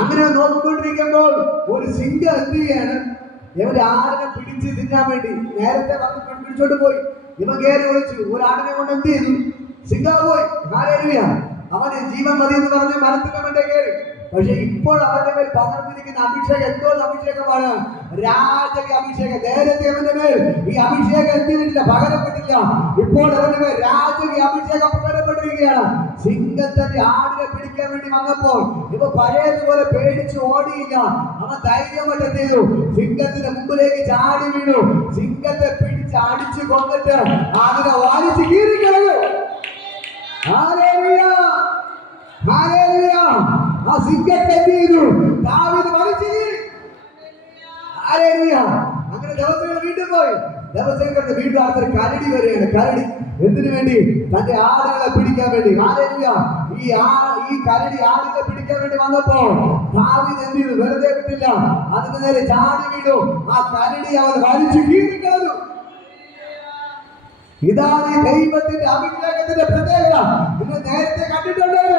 അങ്ങനെ നോക്കിക്കൊണ്ടിരിക്കുമ്പോൾ ഒരു സിംഹം എന്ത് ചെയ്യാണ്? ഇവന്റെ ആടിനെ പിടിച്ച് തിന്നാൻ വേണ്ടി നേരത്തെ വന്ന് പിടിച്ചോണ്ട് പോയി. ഇവൻ കയറി ഒളിച്ചു. ഒരു ആടിനെ കൊണ്ട് എന്ത് ചെയ്തു? സിംഹം പോയി. ഹല്ലേലൂയ. അവന് ജീവൻ മതി എന്ന് പറഞ്ഞ് മരത്തിന്റെ മേലെ കയറി. പക്ഷെ ഇപ്പോൾ അവന്റെ മേൽ പകർന്നിരിക്കുന്ന അഭിഷേകം എന്തോ അഭിഷേകമാണ്? രാജകീയ അഭിഷേകം. നേരത്തെ അവന്റെ മേൽ ഈ അഭിഷേകം എന്തിനില്ല, പകരപ്പെട്ടില്ല. ഇപ്പോൾ അവന്റെ മേൽ രാജകീയ അഭിഷേകം പകരപ്പെട്ടിരിക്കുകയാണ്. സിംഹത്തിന്റെ ആടിനെ പിടിക്കാൻ വേണ്ടി വന്നപ്പോൾ ഇവ പഴയതുപോലെ പേടിച്ച് ഓടിയില്ല. അവൻ ധൈര്യമായിട്ട് എന്ത് ചെയ്തു? സിംഹത്തിന്റെ മുമ്പിലേക്ക് ചാടി വീണു. സിംഹത്തെ പിടിച്ച് അടിച്ചു കൊന്നിട്ട് അതിനെ വാരിച്ച് കീറിക്കളഞ്ഞു. ഹല്ലേലൂയ. ഹല്ലേലൂയ. ആ സിംഹത്തെ എന്ത് ചെയ്തു? ദാവീദ് വലിച്ചു കീറി. ഹല്ലേലൂയ. അങ്ങനെ ദിവസങ്ങൾ വീണ്ടും പോയി. ദിവസം കഴിഞ്ഞ് വീണ്ടും അടുത്തൊരു കരടി വരികയാണ്. കരടി എന്തിനു വേണ്ടി? തന്റെ ആടുകളെ പിടിക്കാൻ വേണ്ടി. ഹല്ലേലൂയ. ഈ കരടി ആടുകളെ പിടിക്കാൻ വേണ്ടി വന്നപ്പോൾ ദാവീദ് എന്ത് ചെയ്തു? വെറുതെ വിട്ടില്ല. അതിന് നേരെ ചാടി വീണു. ആ കരടി അവൻ വലിച്ചു കീറിക്കളഞ്ഞു. ഇതാണ് ദൈവത്തിന്റെ അഭിഷേകത്തിന്റെ പ്രത്യേകത. നിങ്ങൾ നേരത്തെ കണ്ടിട്ടുണ്ട്.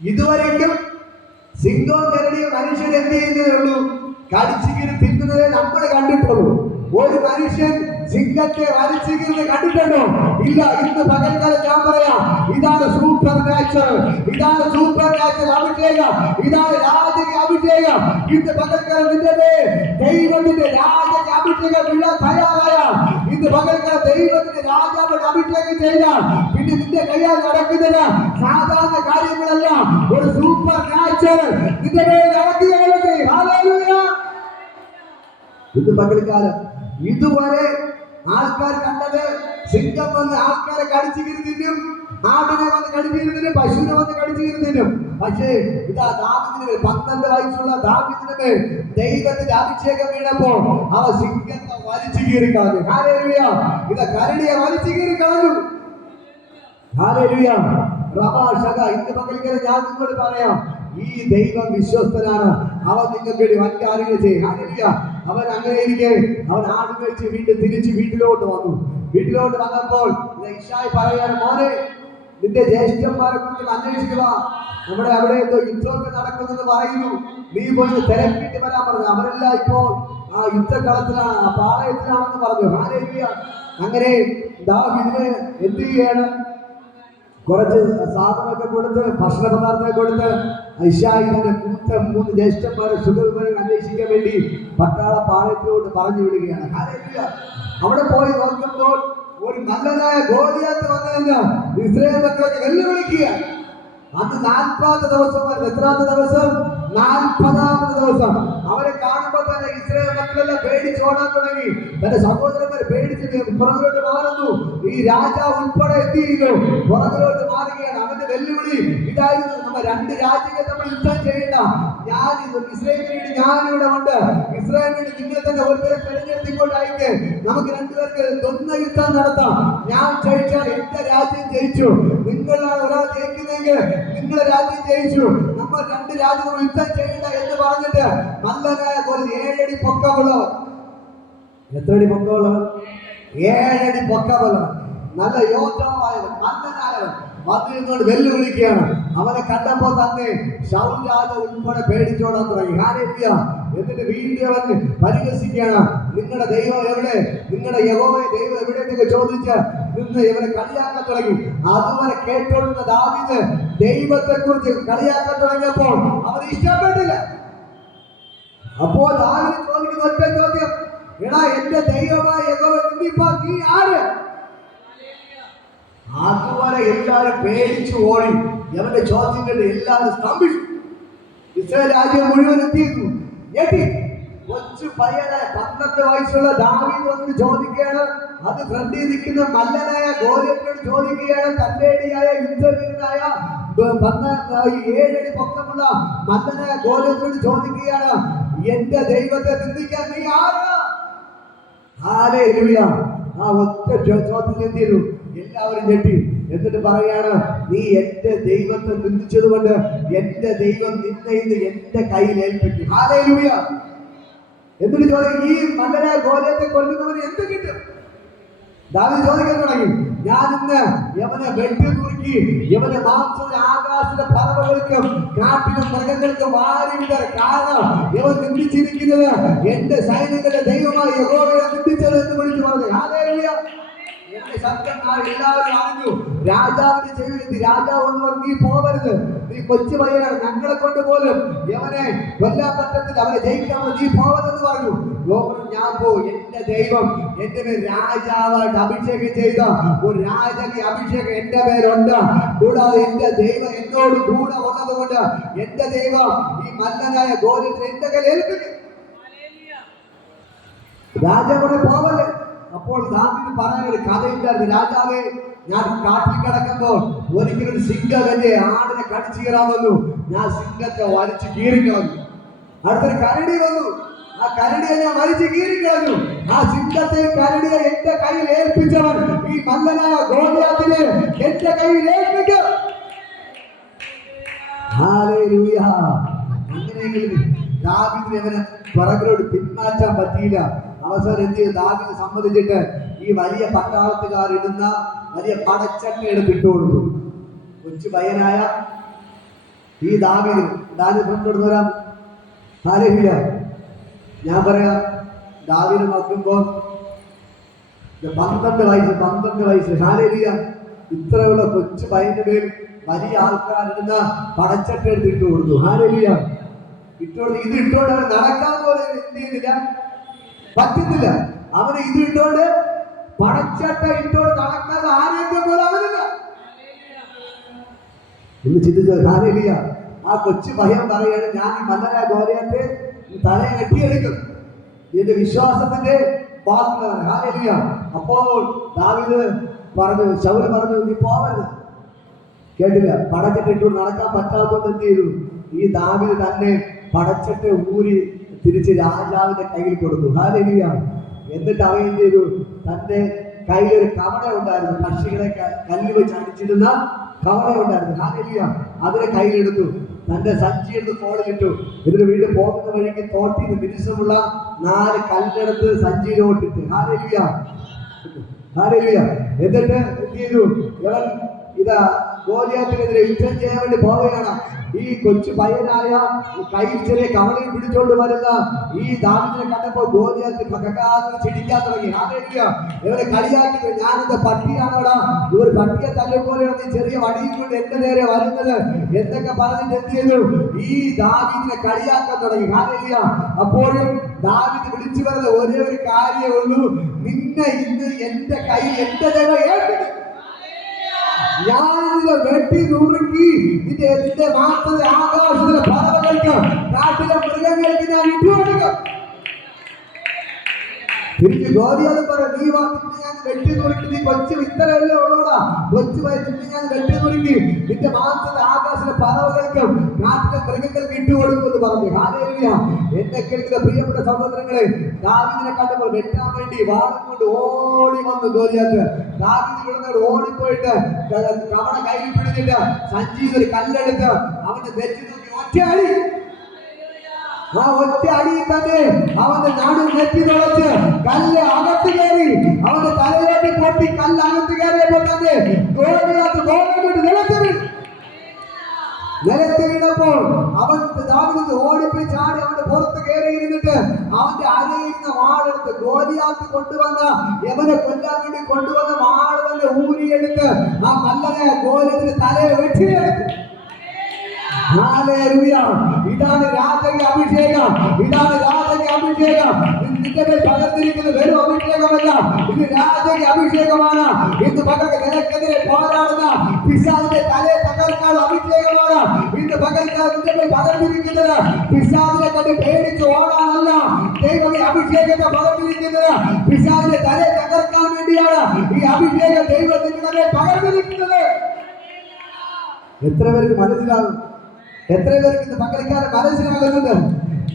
ഇതുവരെയും സിംഹവും കരടിയും മനുഷ്യൻ എന്ത് ചെയ്യുന്നതേ ഉള്ളൂ? കടിച്ചു കീറി തിന്നുന്നതേ നമ്മൾ കണ്ടിട്ടുള്ളൂ. ഒരു മനുഷ്യൻ സിംഹത്തെ വലിച്ചു കീറി കണ്ടിട്ടുണ്ടോ? ഇല്ല. ഇന്ന് പകൽക്കാലം ഞാൻ പറയാം, ഇതാണ് സൂപ്പർ നാച്ചുറൽ. ഇതാണ് സൂപ്പർ നാച്ചുറൽ അഭിഷേകം. ഇതാണ് രാജകീയ അഭിഷേകം. ഇന്ന് പകൽക്കാലം നിന്റെ ദൈവത്തിന്റെ രാജകീയ അഭിഷേകം വീഴാൻ തയ്യാറായ, ഇന്ന് പകൽക്കാലം ദൈവത്തിന്റെ രാജാവിന്റെ അഭിഷേകം ചെയ്യാൻ പിന്നെ നിന്റെ കയ്യാൽ നടക്കുന്നത് സാധാരണ കാര്യങ്ങളല്ല. ഒരു സൂപ്പർ നാച്ചുറൽ നിന്റെ മേൽ നടക്കുകയാണ്. ഹല്ലേലൂയ. ഇന്ന് പകൽക്കാലം ഇതുവരെ ആൾക്കാർ കണ്ടത് സിംഹം വന്ന് ആൾക്കാരെ കടിച്ചു കീറി തിന്നും, ആടിനെ വന്ന് കടിച്ചു കീറി തിന്നും, പശുവിനെ വന്ന് കടിച്ചു കീറി തിന്നും. പക്ഷേ ഇതാ ദാവീദിന് മേൽ 12 വയസ്സുള്ള ദാവീദിന് മേൽ ദൈവത്തിന്റെ അഭിഷേകം വീണപ്പോൾ അവ സിംഹത്തെ വലിച്ചു കീറി കളഞ്ഞു. ഹല്ലേലൂയ. ഇതാ കരടിയെ വലിച്ചു കീറി കളഞ്ഞു. ഹല്ലേലൂയ. റബാശക. ഇന്ന് പകൽക്കാലം ഞാൻ നിങ്ങളോട് പറയാം, ഈ ദൈവം വിശ്വസ്തനാണ്. അവൻ നിങ്ങൾക്ക് വേണ്ടി വൻ കാര്യങ്ങൾ ചെയ്യും. ഹല്ലേലൂയ. അവൻ അങ്ങനെ ഇരിക്കെ അവൻ ആട് കഴിച്ച് വീണ്ടും തിരിച്ച് വീട്ടിലോട്ട് വന്നു. വീട്ടിലോട്ട് വന്നപ്പോൾ ഇശായി പറയാണ്, മോനെ നിന്റെ ജ്യേഷ്ഠന്മാരെ കുറിച്ച് അന്വേഷിക്കുക. നമ്മുടെ അവിടെ എന്തോ യുദ്ധമൊക്കെ നടക്കുന്നെന്ന് പറയുന്നു. നീ പോയി തിരക്കിട്ട് വരാൻ പറഞ്ഞു. അവരെല്ലാം ഇപ്പോൾ ആ യുദ്ധക്കളത്തിലാണ്, ആ പാളയത്തിലാണെന്ന് പറഞ്ഞു. ഹല്ലേലൂയ. അങ്ങനെ ദാവീദിന് എന്ത് ചെയ്യാണ്? കുറച്ച് സാധനമൊക്കെ കൊടുത്ത്, ഭക്ഷണ പദാർത്ഥമൊക്കെ കൊടുത്ത് ഇശായി തന്റെ മൂത്ത 3 ജ്യേഷ്ഠന്മാരെ സുഖവിവരങ്ങൾ അന്വേഷിക്കാൻ വേണ്ടി പട്ടാള പാളയത്തിലോട്ട് പറഞ്ഞു വിടുകയാണ്. ഹല്ലേലൂയ. അവിടെ പോയി നോക്കുമ്പോൾ ഒരു നല്ലതായ ഗോലിയാത്ത് വന്നതിന് ഇസ്രായേൽ മക്കളൊക്കെ വെല്ലുവിളിക്കുക. അന്ന് 40ാമത്തെ ദിവസമായിരുന്നു. എത്രാമത്തെ ദിവസം? 40ാമത്തെ ദിവസം. അവരെ കാണുമ്പോൾ തന്നെ ഇസ്രായേൽ മക്കളെല്ലാം പേടിച്ചോടാൻ തുടങ്ങി. തന്റെ സഹോദരന്മാർ പേടിച്ച് പുറകിലോട്ട് മാറുന്നു. ഈ രാജാവ് ഉൾപ്പെടെ എന്ത് ചെയ്യുന്നു? പുറകിലോട്ട് മാറുകയാണ്. അവന്റെ വെല്ലുവിളി ഇതായിരുന്നു, നമ്മ 2 രാജ്യങ്ങൾ നമ്മൾ യുദ്ധം ചെയ്യണ്ട. ഞാൻ ഇസ്രായേലിന് വേണ്ടി ഞാനിവിടെ ഉണ്ട്. ഇസ്രായേലിന് വേണ്ടി നിങ്ങൾ തന്നെ ഒരുത്തരെ തെരഞ്ഞെടുത്തിക്കൊണ്ട് അയക്ക്. നമുക്ക് 2 പേർക്ക് ദ്വന്ദ്വ യുദ്ധം നടത്താം. ഞാൻ ജയിച്ചാൽ എന്റെ രാജ്യം ജയിച്ചു. നിങ്ങളാണ് ഒരാൾ ജയിക്കുന്നെങ്കിൽ നിങ്ങളുടെ രാജ്യം ജയിച്ചു. നമ്മൾ 2 രാജ്യം യുദ്ധം ചെയ്യണ്ട എന്ന് പറഞ്ഞിട്ട് നല്ലതായ ഒരു 7 അടി പൊക്കമുള്ളവർ. എത്ര അടി പൊക്കമുള്ളവർ? 7 അടി പൊക്കമുള്ളവർ. നല്ല യോദ്ധാവായവൻ, നല്ലനായവൻ വന്നിരുന്നോട് വെല്ലുവിളിക്കുകയാണ്. അവനെ കണ്ടപ്പോൾ തന്നെ ശൗൽ രാജാവ് ഉൾപ്പെടെ പേടിച്ചോടാൻ തുടങ്ങി. ഹല്ലേലൂയ. എന്നിട്ട് വീണ്ടും അവൻ പരിഹസിക്കുകയാണ്. നിങ്ങളുടെ ദൈവം എവിടെ? നിങ്ങളുടെ യഹോവ ദൈവം എവിടെ എന്നൊക്കെ ചോദിച്ച് നിന്ന് ഇവരെ കളിയാക്കാൻ തുടങ്ങി. അതുവരെ കേട്ടോളുന്ന ദാവീദ് ദൈവത്തെ കുറിച്ച് കളിയാക്കാൻ തുടങ്ങിയപ്പോൾ അവന് ഇഷ്ടപ്പെട്ടില്ല. അപ്പോൾ ദാവീദ് ചോദിക്കുന്ന ഒറ്റ ചോദ്യം, എടാ എന്റെ ദൈവമായ യഹോവ നിന്ദിപ്പാൻ നീ ആര്? അതുവരെ എല്ലാവരും പേടിച്ചു ഓടി. അവന്റെ ചോദ്യം കേട്ട് എല്ലാവരും സ്തംഭിച്ചു. ഇസ്രായേൽ രാജ്യം മുഴുവൻ എത്തിയിരുന്നു. കൊച്ചു പയ്യനായ 12 വയസ്സുള്ള ദാവീദ് വന്ന് ചോദിക്കുകയാണ്. അത് ഫ്രണ്ടിൽ നിൽക്കുന്ന മല്ലനായ ഗോലിയത്തിനോട് ചോദിക്കുകയാണ്. തന്റെ അടിയായ യുദ്ധവീരനായ 7 അടി പൊക്കമുള്ള മല്ലനായ ഗോലിയത്തിനോട് ചോദിക്കുകയാണ്, എന്റെ ദൈവത്തെ നിന്ദിക്കാൻ നീ ആരാ? ഹല്ലേലൂയ. ആ ഒറ്റ ചോദ്യത്തിൽ എന്ത് ചെയ്തു? എല്ലാവരും ഞെട്ടി. എന്നിട്ട് പറയാണ്, നീ എന്റെ ദൈവത്തെ നിന്ദിച്ചത് കൊണ്ട് എന്റെ ദൈവം നിന്നെ ഇന്ന് എന്റെ കയ്യിൽ ഏൽപ്പിക്കും. ഹല്ലേലൂയ. എന്നിട്ട് ചോദിക്കും, ഈ മല്ലനായ ഗോലിയത്തെ കൊല്ലുന്നവന് എന്ത് കിട്ടും? ദാവീദ് ചോദിക്കാൻ തുടങ്ങി, ഞാൻ ഇന്ന് യവനെ വെട്ടി നുറുക്കി യവനെ മാംസം ആകാശത്തെ പറവകൾക്കും കാട്ടിലും മൃഗങ്ങൾക്കും വാരിവിടാൻ. കാരണം യവൻ നിന്ദിച്ചിരിക്കുന്നത് എന്റെ സൈന്യങ്ങളുടെ ദൈവമായ യഹോവയെ നിന്ദിച്ചത് എന്ന് വിളിച്ചു പറഞ്ഞു. ഹല്ലേലൂയ. എന്റെ ശബ്ദം എല്ലാവരും അറിഞ്ഞു. രാജാവിന്റെ ചെവിയിലെത്തി. രാജാവ് എന്ന് പറഞ്ഞു, നീ പോകരുത്, നീ കൊച്ചു പയ്യനാണ്, ഞങ്ങളെ കൊണ്ട് പോലും യവനെ കൊല്ലാൻ പറ്റത്തില്ല, അവനെ ജയിക്കാൻ, നീ പോകരുതെന്ന് പറഞ്ഞു. ഞാൻ പോകും. എന്റെ ദൈവം എന്റെ പേര് രാജാവായിട്ട് അഭിഷേകം ചെയ്ത ഒരു രാജകീയ അഭിഷേകം എന്റെ പേരുണ്ട്. കൂടാതെ എന്റെ ദൈവം എന്നോട് കൂടെ ഉള്ളത് കൊണ്ട് എന്റെ ദൈവം ഈ മല്ലനായ ഗോലിയത്തിനെ എന്റെ കയ്യിൽ ഏൽപ്പിക്കും. രാജാവിടെ പോകല്ലേ. അപ്പോൾ ദാവീദ് പറയാൻ ഒരു കഥയുണ്ടായിരുന്നു. രാജാവേ, ഞാൻ കാട്ടിൽ കിടക്കുമ്പോൾ ഒരിക്കലും സിംഹം എന്റെ ആടിനെ കടിച്ചു കീറാൻ വന്നു. ഞാൻ സിംഹത്തെ വലിച്ചു കീറിക്കളഞ്ഞു. അടുത്തൊരു കരടി വന്നു. ആ കരടിയെ ഞാൻ വലിച്ചു കീറിക്കളഞ്ഞു. ആ സിംഹത്തെ കരടിയെ എന്റെ കയ്യിൽ ഏൽപ്പിച്ചവൻ ഈ മല്ലനായ ഗോലിയാത്തിനെ എന്റെ കയ്യിൽ ഏൽപ്പിക്കും. ഹല്ലേലൂയ. അങ്ങനെയെങ്കിലും ദാവീദിനെ അവനെ പുറകിലോട്ട് പിന്മാറ്റാൻ പറ്റിയില്ല. അവസരം എന്ത് ചെയ്ത് ദാവീദ് സമ്മതിച്ചിട്ട് ഈ വലിയ പട്ടാളത്തുകാരിടുന്ന വലിയ പടച്ചട്ട എടുത്തിട്ട് കൊടുത്തു. കൊച്ചു പയ്യനായ ഈ ദാവീദ് ഫ്രണ്ടോട് വരാം. ഹല്ലേലൂയ. ഞാൻ പറയാം, ദാവീദ് നോക്കുമ്പോൾ 12 വയസ്സ് ഹല്ലേലൂയ. ഇത്രയുള്ള കൊച്ചു പയ്യന്റെ മേൽ വലിയ ആൾക്കാരിടുന്ന പടച്ചട്ട എടുത്തിട്ട് കൊടുത്തു. ഹല്ലേലൂയ. ഇട്ടോണ്ട് ഇത് ഇട്ടോണ്ട് അവൻ നടക്കാൻ പോലെ എന്ത് ചെയ്യുന്നില്ല, പറ്റുന്നില്ല. അവന് ഇത് ഇട്ടോണ്ട് പടച്ചട്ട ഇട്ടോണ്ട് നടക്കാതെ ആരോഗ്യം പോലെ അവനില്ല. എന്ന് ചിന്തിച്ചത്. ഹല്ലേലൂയ. ആ കൊച്ചു പയ്യൻ പറയാണ്, ഞാൻ ഈ മല്ലനായ ഗോലിയാത്തെ തലയെ കെട്ടിയെടുക്കും. എന്റെ വിശ്വാസത്തിന്റെ വാക്കുകളാണ്. ഹല്ലേലൂയ. അപ്പോൾ ദാവീദ് പറഞ്ഞു, ശൗൽ പറഞ്ഞു, നീ പോവരുത്. കേട്ടില്ല. പടച്ചട്ട ഇട്ടോണ്ട് നടക്കാൻ പറ്റാത്തത് എന്ത് ചെയ്തു? ഈ ദാവീദ് തന്നെ പടച്ചട്ട ഊരി തിരിച്ച് രാജാവിന്റെ കയ്യിൽ കൊടുത്തു. ഹല്ലേലൂയ. എന്നിട്ട് അവൻ എന്ത് ചെയ്തു? തന്റെ കയ്യിലൊരു കവണ ഉണ്ടായിരുന്നു. പക്ഷികളെ കല്ല് വെച്ച് അടിച്ചിടുന്ന കവണ ഉണ്ടായിരുന്നു. ഹല്ലേലൂയ. അതിനെ കയ്യിലെടുത്തു. തന്റെ സഞ്ചി എടുത്ത് തോളിലിട്ടു. എന്നിട്ട് വീട് പോകുന്ന വഴിക്ക് തോട്ടിൽ നിന്ന് മിനുസമുള്ള 4 കല്ലെടുത്ത് സഞ്ചിയിലോട്ടിട്ട്. ഹല്ലേലൂയ. ഹല്ലേലൂയ. എന്നിട്ട് എന്ത് ചെയ്തു? ഇവൻ ഇതാ ഗോലിയാത്തിനെതിരെ യുദ്ധം ചെയ്യാൻ വേണ്ടി പോവുകയാണ്. ഈ കൊച്ചു പയ്യനായ കയ്യിൽ ചെറിയ കവളയിൽ പിടിച്ചോണ്ട് വരുന്ന ഈ ദാവീദിനെ കണ്ടപ്പോൾ ഗോലിയാത്ത് പകക്കാതെ ചിരിക്കാൻ തുടങ്ങി. ഹല്ലേലൂയ. ഇവരെ കളിയാക്കി, ഞാനെന്താ പട്ടിയാണോടാ, ഇവർ പട്ടിയെ തല്ലുപോലെയാണ് നീ ചെറിയ വടിയും കൊണ്ട് എന്റെ നേരെ വരുന്നത് എന്നൊക്കെ പറഞ്ഞിട്ട് എന്ത് ചെയ്തു? ഈ ദാവീദിനെ കളിയാക്കാൻ തുടങ്ങി. ഹല്ലേലൂയ. അപ്പോഴും ദാവീദ് വിളിച്ചു പറഞ്ഞ ഒരേ ഒരു കാര്യമേ ഉള്ളൂ, നിന്നെ ഇന്ന് എന്റെ കയ്യിൽ എന്റെ ദൈവം ഏൽപ്പിക്കും. ഞാനിതിനെ വെട്ടി നുറുക്കി നിന്റെ മാസത്തെ ആകാശത്തിലെ പറവകൾക്ക് കാട്ടിലെ മൃഗങ്ങൾക്ക് ഞാൻ ഇട്ടുകൊടുക്കും. തിരിച്ച് ഗോലിയാത്ത് പറ, നീ ഞാൻ വെട്ടി നുറുക്കി, നീ കൊച്ചു ഇത്രയല്ലേ ഉള്ളൂടാ, കൊച്ചു നിന്നെ ഞാൻ വെട്ടി നുറുക്കി നിന്റെ മാസത്തെ ആകാശത്തിലെ പറവകൾക്കും കാട്ടിലെ മൃഗങ്ങൾക്ക് ഇട്ടുകൊടുക്കുമെന്ന് പറഞ്ഞു. ഹല്ലേലൂയ. എന്നെ കേൾക്കുന്ന പ്രിയപ്പെട്ട സഹോദരങ്ങളെ, ദാവീദിനെ കണ്ടപ്പോൾ വെട്ടാൻ വേണ്ടി വാളും കൊണ്ട് ഓടി വന്നു ഗോലിയാത്ത്. ദാവീദ് ഇവിടുന്ന് ഓടിപ്പോയിട്ട് കവണ കയ്യിൽ പിടിച്ചിട്ട് സഞ്ചിയിൽ ഒരു കല്ലെടുത്ത് അവന്റെ നെറ്റി നോക്കി ഒറ്റയടി. ആ ഒറ്റ അടിയിൽ തന്നെ അവന്റെ നാട് നെറ്റി തുളച്ച് കല്ല് അകത്ത് കയറി അവന്റെ തലയിലേക്ക് പൊട്ടി. കല്ല് അകത്ത് കയറിയപ്പോൾ തന്നെ ഗോലിയാത്ത് നിലത്ത് വീണു. നിലത്ത് വീണപ്പോൾ അവൻ ദാവീദ് ഓടിപ്പോയി ചാടി അവന്റെ പുറത്ത് കയറി ഇരുന്നിട്ട് അവന്റെ അരയിരുന്ന വാളെടുത്ത് ഗോലിയാത്ത് കൊണ്ടുവന്ന യവനെ കൊല്ലാൻ വേണ്ടി കൊണ്ടുവന്ന വാള് തന്നെ തന്നെ ഊരിയെടുത്ത് ആ മല്ലനെ ഗോലിയത്തിന് തലയെ വെട്ടിയെടുത്തു. ഇതാണ് രാജകീയ അഭിഷേകം. ഇതാണ് രാജകീയ അഭിഷേകം. നിന്റെ മേൽ പകർന്നിരിക്കുന്ന വെറും അഭിഷേകമല്ല, ഇത് രാജകീയ അഭിഷേകമാണ്. ഇന്ന് പകൽ നിനക്കെതിരെ പോരാടുന്ന പിശാചിന്റെ തലയെ തകർക്കാനുള്ള അഭിഷേകമാണ്. ഇന്ന് പകൽ നിന്റെ മേൽ പകർന്നിരിക്കുന്നത് പിശാചിനെ കണ്ട് പേടിച്ച് ഓടാനല്ല. ദൈവം ഈ അഭിഷേകത്തെ പകർന്നിരിക്കുന്നത് പിശാചിന്റെ തലയെ തകർക്കാൻ വേണ്ടിയാണ്. ഈ അഭിഷേകം ദൈവം നിങ്ങളുടെ മേൽ പകർന്നിരിക്കുന്നത്. എത്ര പേർക്ക് മനസ്സിലാകും? എത്ര പേർക്ക് ഇന്ന് പകൽക്കാലം മനസ്സിലാകുന്നുണ്ട്?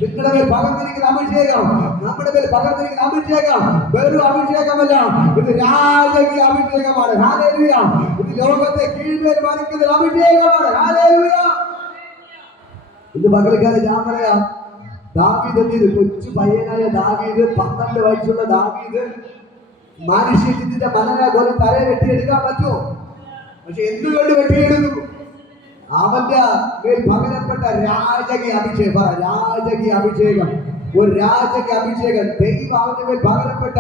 നിങ്ങളുടെ മേൽ പകർന്നിരിക്കുന്ന അഭിഷേകം, നമ്മുടെ മേൽ പകർന്നിരിക്കുന്ന അഭിഷേകം വെറും അഭിഷേകമല്ല, ഇത് രാജകീയ അഭിഷേകമാണ്. ഹല്ലേലൂയ! ഇത് ലോകത്തെ കീഴ്മേൽ മറിക്കുന്ന അഭിഷേകമാണ്. ഹല്ലേലൂയ! ഇന്ന് പകൽക്കാലം ഞാൻ പറയാം, ദാവീദ് എന്ത് കൊച്ചു പയ്യനായ ദാവീദ്, 12 വയസ്സുള്ള ദാവീദ് മനുഷ്യത്തിന്റെ മലനെ പോലെ തലയെ വെട്ടിയെടുക്കാൻ പറ്റുമോ? പക്ഷെ എന്തുകൊണ്ട് വെട്ടിയെടുത്തു? അവന്റെ മേൽ പകരപ്പെട്ട രാജകീയ അഭിഷേകം. രാജകീയ അഭിഷേകം, ഒരു രാജകീയ അഭിഷേകം. ദൈവം അവന്റെ മേൽ പകരപ്പെട്ട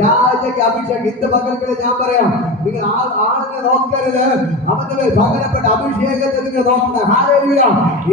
രാജകീയ അഭിഷേകം. ഇന്ന് പകൽക്കല് ഞാൻ പറയാം, നിങ്ങൾ ആളിനെ നോക്കരുത്, അവന്റെ മേൽ പകരപ്പെട്ട അഭിഷേകത്തെ നിങ്ങൾ നോക്കണം. ഹല്ലേലൂയ!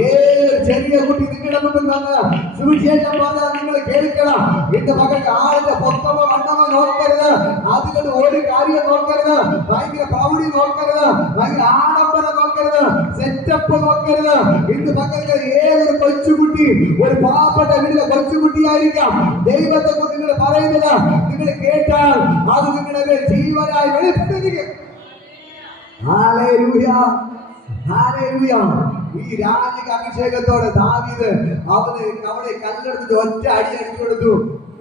ഏതൊരു ചെറിയ കുട്ടി നിങ്ങളുടെ മുമ്പിൽ വന്ന് സുവിശേഷം പറഞ്ഞാൽ നിങ്ങൾ കേൾക്കണം. ഇന്ന് പകൽ ആളിന്റെ പൊക്കമോ വണ്ണമോ നോക്കരുത്, അതുകൊണ്ട് ഒരു കാര്യം നോക്കരുത്, ഭയങ്കര പ്രൗഢി നോക്കരുത്, ഭയങ്കര ആഡംബരം നോക്കരുത്, സെറ്റപ്പ് നോക്കരുത്. ഇന്ന് പകൽ ഏതൊരു കൊച്ചുകുട്ടി, ഒരു പാവപ്പെട്ട വീട്ടിലെ കൊച്ചുകുട്ടിയായിരിക്കാം, ദൈവത്തെ കുറിച്ച് നിങ്ങൾ പറയുന്നില്ല, നിങ്ങൾ കേട്ടാൽ അത് നിങ്ങളുടെ ജീവനായി വെളിപ്പെട്ടിരിക്കും. ഹല്ലേലൂയ! ഹല്ലേലൂയ! ഈ രാജകീയ അഭിഷേകത്തോടെ ദാവീദ് അവിടെ കല്ലെടുത്ത് ഒറ്റ അടി അടിച്ചു കൊടുത്തു.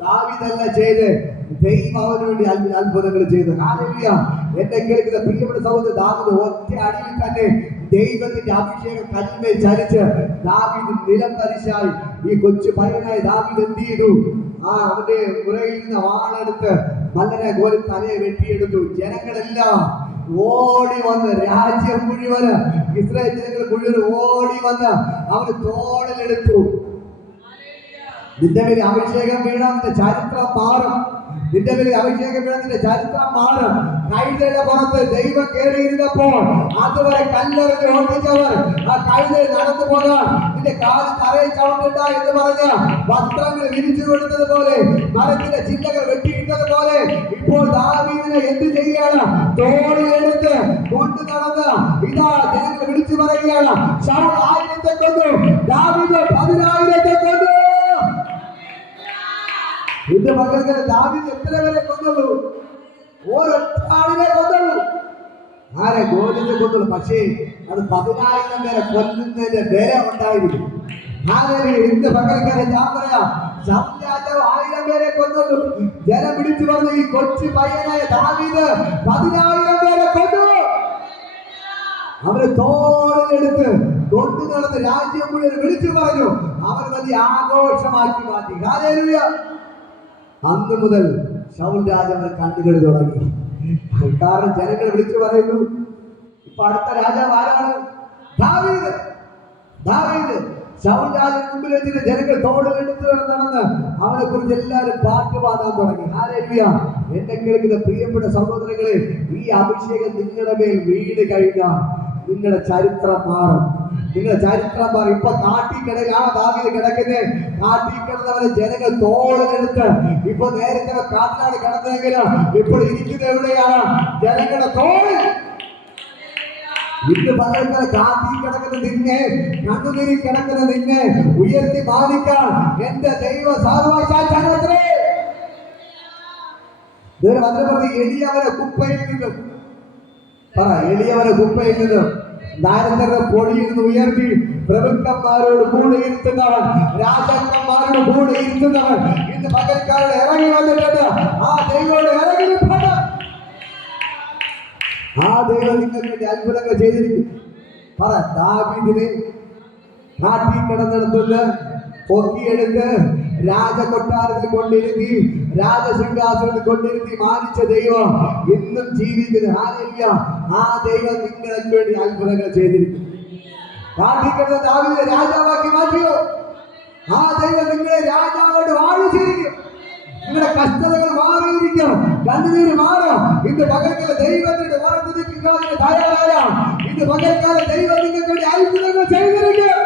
ദാവീദല്ല ചെയ്ത്, ദൈവം അവന് വേണ്ടി അത്ഭുതങ്ങൾ ചെയ്തു. ഹല്ലേലൂയ! എന്നെ കേൾക്കുന്ന പ്രിയപ്പെട്ട സഹോദരൻ, ദാവീദ് ഒറ്റ അടിയിൽ തന്നെ ദൈവത്തിന്റെ അഭിഷേകം കല്ലിന്മേൽ ചലിച്ച് ദാവീദ് നിലം തരിശായി. ഈ കൊച്ചു പയ്യനായ ദാവീദ് എന്ത് ചെയ്തു? അവന്റെ പുറകിൽ നിന്ന് വാളെടുത്ത് മല്ലനെ പോലെ തലയെ വെട്ടിയെടുത്തു. ജനങ്ങളെല്ലാം ഓടി വന്ന്, രാജ്യം മുഴുവന്, ഇസ്രായേൽ ജനങ്ങൾ മുഴുവൻ ഓടി വന്ന് അവന് തോളിലെടുത്തു. നിന്റെ മേൽ അഭിഷേകം വീണാൽ നിന്റെ ചരിത്രം മാറും. നിന്റെ മേൽ അഭിഷേകം വീണാൽ നിന്റെ ചരിത്രം മാറും. കഴുതയുടെ പുറത്ത് ദൈവം കയറിയിരുന്നപ്പോൾ അതുവരെ കല്ലെറിഞ്ഞ് ഓടിച്ചവർ ആ കഴുതയിൽ നടന്നു പോകാൻ നിന്റെ കാല് തറയിൽ ചവിട്ടണ്ട എന്ന് പറഞ്ഞ് വസ്ത്രങ്ങൾ വിരിച്ചു കൊടുത്തത് പോലെ, മരത്തിന്റെ ചില്ലകൾ വെട്ടിയിട്ടത് പോലെ, ഇപ്പോൾ ദാവീദിനെ എന്ത് ചെയ്യുകയാണ്? തോളിലെടുത്ത് കൊണ്ടു നടന്ന് ഇതാ ജനങ്ങൾ വിളിച്ചു പറയുകയാണ്, ശൗൽ 1000 കൊന്നു, ദാവീദ് 10,000 കൊന്നു. ഇന്ന് പകൽ ദാവീദ് എത്ര പേരെ കൊന്നുള്ളൂ? ഒരൊറ്റ ആളിനെ കൊന്നുള്ളൂ. ആരെ? ഗോലിയെ കൊന്നുള്ളൂ. പക്ഷേ അത് 10,000 പേരെ കൊല്ലുന്നതിന്റെ വില ഉണ്ടായിരുന്നു. ഇന്ന് പകൽക്കാരെ ഞാൻ പറയാം, ശൗൽ രാജാവ് 1000 പേരെ കൊന്നുള്ളൂ. ജനം പിടിച്ചു പറഞ്ഞു, ഈ കൊച്ചു പയ്യനായ ദാവീദ് 10,000 പേരെ കൊന്നു. അവര് തോളിലെടുത്ത് കൊണ്ടു നടന്ന് രാജ്യം മുഴുവൻ വിളിച്ചു പറഞ്ഞു. അവർ വലിയ ആഘോഷമാക്കി മാറ്റി. ഹല്ലേലൂയ! അന്ന് മുതൽ ശൗൽ രാജാവ് കണ്ണുകൾ തുടങ്ങി. കാരണം ജനങ്ങൾ വിളിച്ചു പറയുന്നു, ഇപ്പൊ അടുത്ത രാജാവ് ആരാണ്? ദാവീദ്. ദാവീദ്. ശൗൽ രാജാവിന് മുമ്പിൽ വെച്ചിട്ട് ജനങ്ങൾ തോളിലെടുത്ത് നടന്ന് അവനെ കുറിച്ച് എല്ലാവരും പാട്ട് പാടാൻ തുടങ്ങി. ഹല്ലേലൂയ! എന്നെ കേൾക്കുന്ന പ്രിയപ്പെട്ട സഹോദരങ്ങളെ, ഈ അഭിഷേകം നിങ്ങളുടെ മേൽ വീട് കഴിഞ്ഞാൽ നിങ്ങളുടെ ചരിത്രം മാറും. നിങ്ങളുടെ ചരിത്രം മാറും. ഇപ്പൊ കാട്ടിക്കിടയിൽ ദാവീദ് കിടക്കുന്നത്, കാട്ടിക്കിടന്നവരെ ജനങ്ങൾ തോളിലെടുത്ത്, ഇപ്പൊ നേരത്തെ കാട്ടിലാണ് കിടന്നതെങ്കിലും ഇപ്പോൾ ഇരിക്കുന്നത് എവിടെയാണ്? ജനങ്ങളുടെ തോളിൽ. ഇന്ന് പകൽക്കാലം കാട്ടി കിടക്കുന്ന നിന്നെ, കണ്ണുനീരിൽ കിടക്കുന്ന നിന്നെ ഉയർത്തി മാനിക്കാൻ എന്റെ ദൈവ സാധുവായി എളിയവരെ കുപ്പയിൽ നിന്നും പറ, എളിയവരെ കുപ്പയിൽ നിന്നും ദാരിദ്ര്യരുടെ പൊടിയിൽ നിന്ന് ഉയർത്തി പ്രഭുക്കന്മാരോട് കൂടെ ഇരുത്തുന്നവൻ, രാജാക്കന്മാരോട് കൂടെ ഇരുത്തുന്നവൻ ഇന്ന് പകൽക്കാലം ഇറങ്ങി വന്നിട്ടുണ്ട്. ആ ദൈവോട് ഇറങ്ങിയിട്ടുണ്ട്. ആ ദൈവം നിങ്ങൾക്ക് വേണ്ടി അത്ഭുതങ്ങൾ ചെയ്തിരിക്കും. പറ, ദാവീദിനെ കാട്ടി കിടന്നിടത്തുനിന്ന് പൊക്കിയെടുത്ത് രാജകൊട്ടാരത്തിൽ കൊണ്ടിരുത്തി, രാജസിംഹാസനത്തിൽ കൊണ്ടിരുത്തി മാനിച്ച ദൈവം ഇന്നും ജീവിക്കുന്നത്. ഹല്ലേലൂയ! ആ ദൈവം നിങ്ങൾക്ക് വേണ്ടി അത്ഭുതങ്ങൾ ചെയ്തിരിക്കും. കാട്ടിക്കിടന്ന ദാവീദിനെ രാജാവാക്കി മാറ്റിയോ? ആ ദൈവം നിങ്ങളെ രാജാവോട് വാഴിച്ചിരിക്കും. നിങ്ങളുടെ കഷ്ടതകൾ മാറിയിരിക്കും. കണ്ണുനീര് മാറും. ഇന്ന് പകൽക്കാലം ദൈവത്തിന്റെ വാഗ്ദത്തത്തിന് തയ്യാറായാൽ ഇന്ന് പകൽക്കാലം ദൈവം നിങ്ങൾക്ക് വേണ്ടി അത്ഭുതങ്ങൾ ചെയ്തിരിക്കും.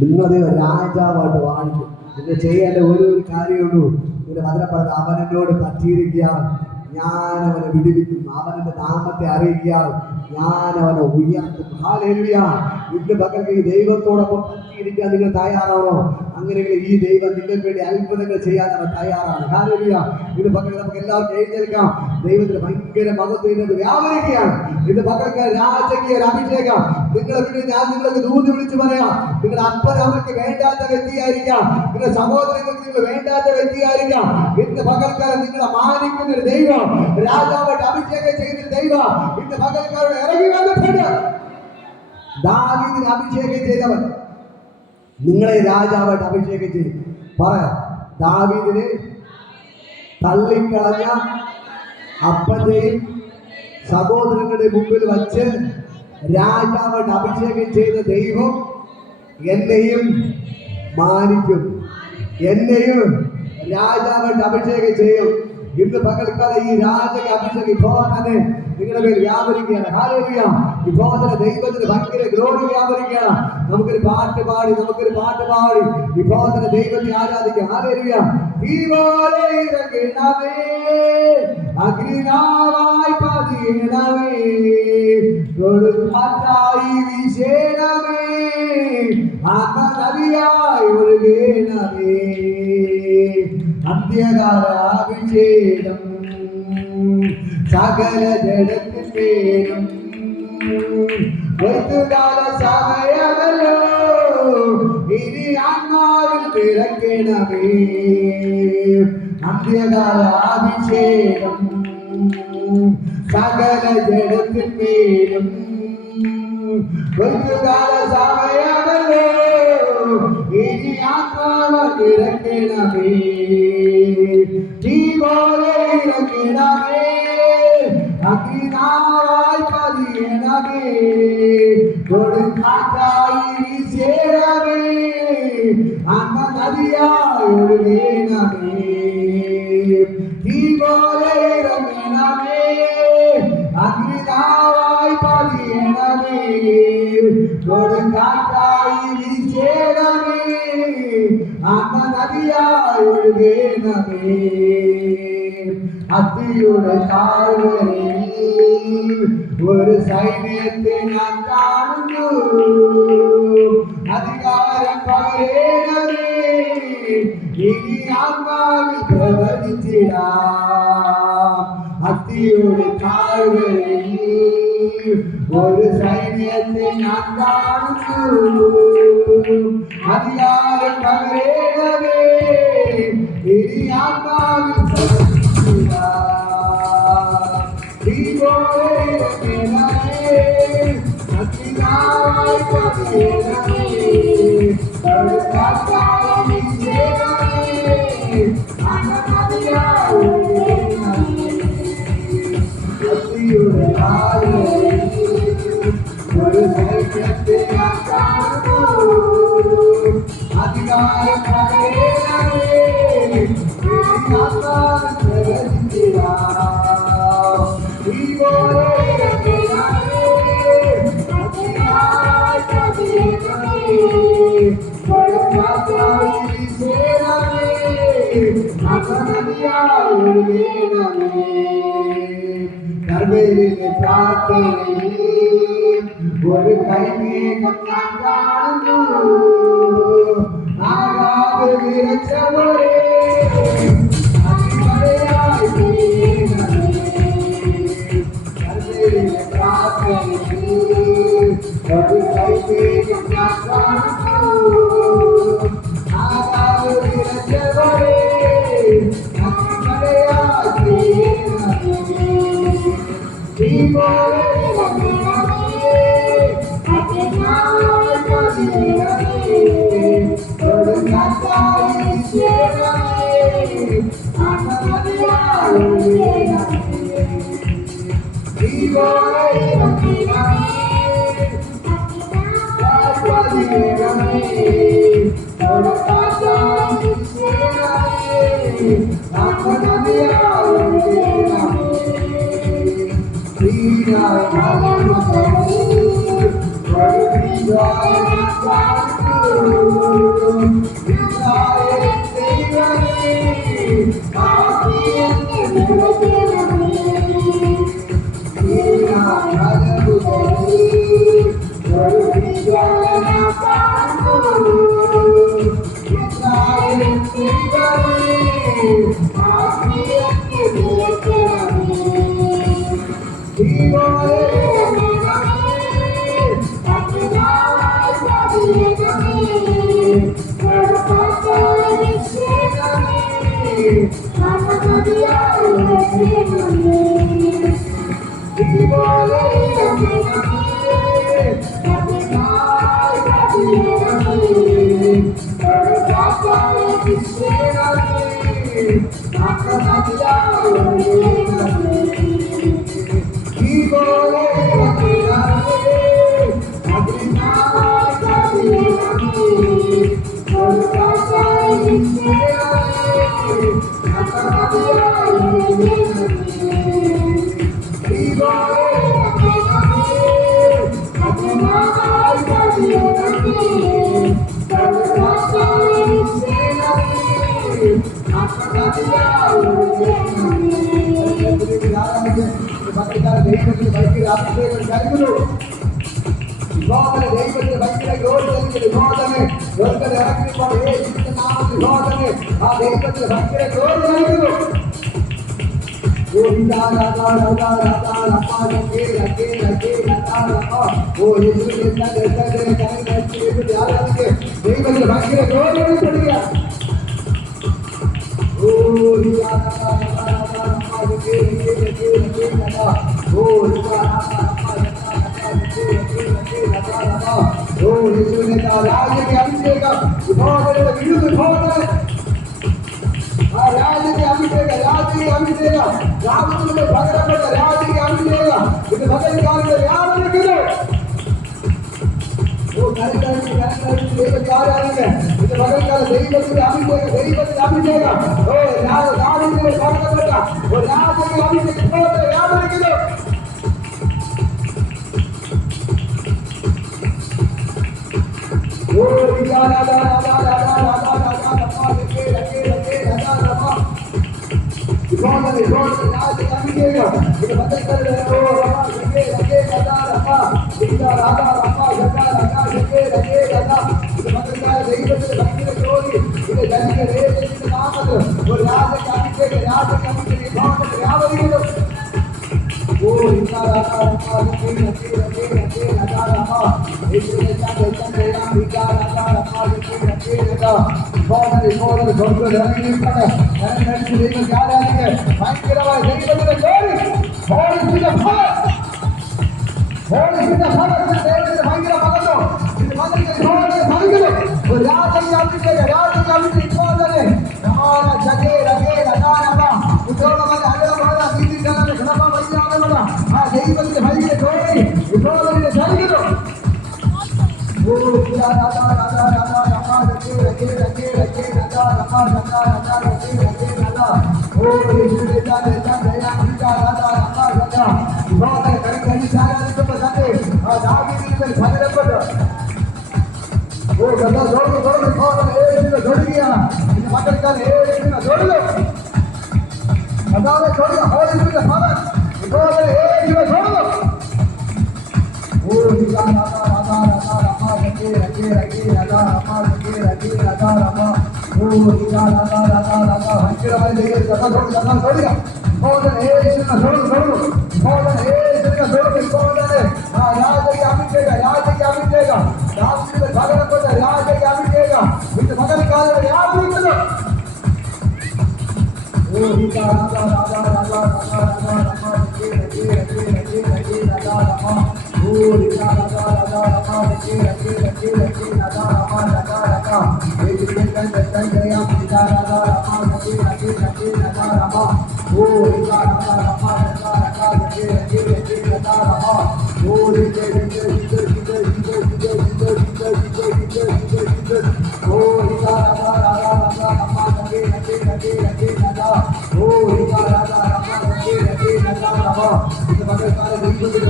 നിങ്ങളെ രാജാവായിട്ട് വാണിക്കും. നിങ്ങൾ ചെയ്യേണ്ട ഒരു കാര്യമുള്ളൂ. ഇതിന്റെ വചനം പറഞ്ഞത് അവനോട് പറ്റിയിരിക്കുക, ഞാൻ അവനെ വിടുവിക്കും. അവന്റെ നാമത്തെ അറിയിക്കുക, ഞാൻ അവനെ ഉയർത്തും. ഹല്ലേലൂയ. ഇന്ന് പകൽ ഈ ദൈവത്തോടൊപ്പം പറ്റിയിരിക്കാൻ നിങ്ങൾ തയ്യാറാണോ? അങ്ങനെയെങ്കിൽ ഈ ദൈവം നിങ്ങൾക്ക് വേണ്ടി അത്ഭുതങ്ങൾ ചെയ്യാൻ അവൻ തയ്യാറാണ്. ഹല്ലേലൂയ. ഇന്ന് പകൽ നമുക്ക് എല്ലാവർക്കും എഴുന്നേൽക്കാം. ദൈവത്തിന് ഭയങ്കര മഹത്വം വ്യാപരിക്കുകയാണ്. ഇന്ന് പകൽക്ക് രാജകീയ അഭിഷേകം നിങ്ങളെ വീട്ടിൽ ഞാൻ നിങ്ങൾക്ക് ദൂത് വിളിച്ചു പറയാം. നിങ്ങളുടെ അപ്പൻ അവർക്ക് വേണ്ടാത്ത വ്യക്തിയായിരിക്കാം, നിങ്ങളുടെ സഹോദരങ്ങൾക്ക് നിങ്ങൾ വേണ്ടാത്ത വ്യക്തിയായിരിക്കാം. ഇന്ന് പകൽക്കാലം നിങ്ങളെ മാനിക്കുന്ന ഒരു ദൈവം, രാജാവായിട്ട് അഭിഷേകം ചെയ്തൊരു ദൈവം ഇന്ന് പകൽക്കാരോട് ഇറങ്ങി വന്നിട്ടുണ്ട്. ദാവീദിനെ അഭിഷേകം ചെയ്തവൻ നിങ്ങളെ രാജാവായിട്ട് അഭിഷേകം ചെയ്യും. പറയാം, ദാവീദിനെ തള്ളിക്കളഞ്ഞ അപ്പന്റെയും സഹോദരങ്ങളുടെ മുമ്പിൽ വച്ച് രാജാവായിട്ട് അഭിഷേകം ചെയ്ത ദൈവം എന്നെയും മാനിക്കും, എന്നെയും രാജാവായിട്ട് അഭിഷേകം ചെയ്യും. ഇന്ന് പകൽക്കാലം ഈ രാജക അഭിഷേകം ഇപ്പോൾ തന്നെ നിങ്ങളുടെ പേര് വ്യാപരിക്കുകയാണ്. ഹല്ലേലൂയ. ഇപ്പോൾ തന്നെ ദൈവത്തിന് ഭയങ്കര ഗ്ലോറി വ്യാപരിക്കുകയാണ്. നമുക്കൊരു പാട്ട് പാടി ഇപ്പോൾ തന്നെ ദൈവത്തെ ആരാധിക്കാം. ഹല്ലേലൂയ. അഗ്നിനാവായി പതിയണമേ, കൊടുങ്കാറ്റായി വീശണമേ, നദിയായി ഒഴുകണമേ, അന്ത്യകാല അഭിഷേകം സകല ജഡത്തിന്മേലും കൊയ്ത്തുകാല സമയമല്ലോ, ഇനി ആത്മാവിൽ പിറക്കണമേ, അന്ത്യകാല അഭിഷേകം സകല ജഡത്തിന്മേലും കൊയ്ത്തുകാല സമയമല്ലോ, ഇനി ആത്മാവിൽ പിറക്കണമേ, ജീവോടെ ഇറക്കണമേ, അഗ്നിനാവായി പതിയണമേ, കൊടുങ്കാറ്റായി വീശണമേ, നദിയായി ഒഴുകണമേ, ജീവോടെ ഇറങ്ങണമേ, അഗ്നിനാവായി പതിയണമേ, കൊടുങ്കാറ്റായി വീശണമേ, നദിയായി ഒഴുകണമേ, അത്തിയുടെ താഴ്വരയിൽ ഒരു സൈന്യത്തെ ഞാൻ കാണുന്നു, അധികാരം പകരണമേ, ഇനി ആത്മാവിൽ പ്രവചിച്ചിടാം. അത്തിയുടെ താഴ്വരയിൽ ഒരു സൈന്യത്തെ ഞാൻ കാണുന്നു, അധികാരം പകരണമേ, ഇനി ആത്മാവിൽ ഒരു കൈമേഘം ഞാൻ കാണുന്നു, ആകാതെ വിരച്ചവരെ അതിമഴയായി ഒരു കൈമേഘം ഞാൻ കാണുന്നു, ആകാതെ വിരച്ചവരെ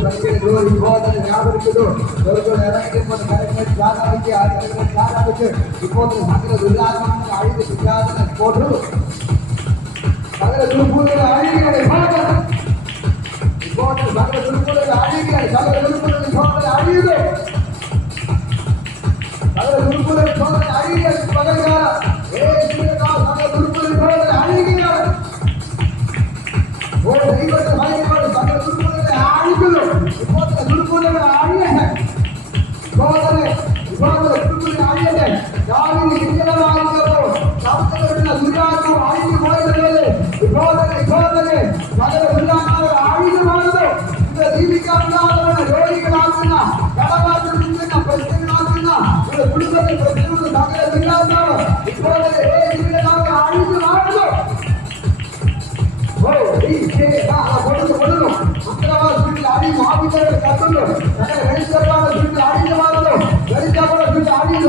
വ്യാപരിക്കുന്നു. ഇറങ്ങിക്കൊണ്ട് കരങ്ങൾ ചാലാവിക്ക് ഇപ്പോൾ സകല ദുരാത്മാക്കളെ അഴിവ് പിശാചിനെ കൊണ്ടു സകല ദുർഭൂതരെ അഴിയുകയാണ്. ഇപ്പോൾ സകല ദുർഭൂതരെ അഴിയുകയാണ്. സകല ദുർഭൂതരെ അഴിയുന്നു. സകല ദുർഭൂതരെ അഴിയുകയാണ്. പകൽക്കാലം സകല ദുർഭൂതരെ അഴിയുകയാണ്. ഓ ദൈവത്തെ ഭയങ്കര സകല ദുർഭൂതരെ അഴിക്കുന്നു. ഇപ്പോൾ ദുർഭൂതരെ അഴിയട്ടെ. അഴിയട്ടെ. ദാവീദ് കിരീടമായിരുന്നപ്പോൾ ശബ്ദമുള്ള ദുരാത്മാവ് അഴിഞ്ഞു പോയതുപോലെ ഇപ്പോൾ സകല ദുരാത്മാവ് അഴിഞ്ഞു മാറുന്നു. ഇത് ജീവിക്കാവുന്നതാണ്. രോഗികളാകുന്ന കടബാധ്യത നിൽക്കുന്ന പ്രശ്നങ്ങളാകുന്ന ഒരു കുടുംബത്തിൽ പ്രശ്നമുള്ള സകല ദുരാത്മാവ് ഇപ്പോൾ അഴിഞ്ഞു മാറുന്നു. കൊടുക്കുന്നു ഉത്തരവാദിത്തത്തിൽ അഴിഞ്ഞു ആവശ്യങ്ങൾ കത്തുന്നു. സകല വെളിച്ചപ്പാട് അഴിഞ്ഞു മാറുന്നു. വെളിച്ചപ്പാട് അഴിഞ്ഞു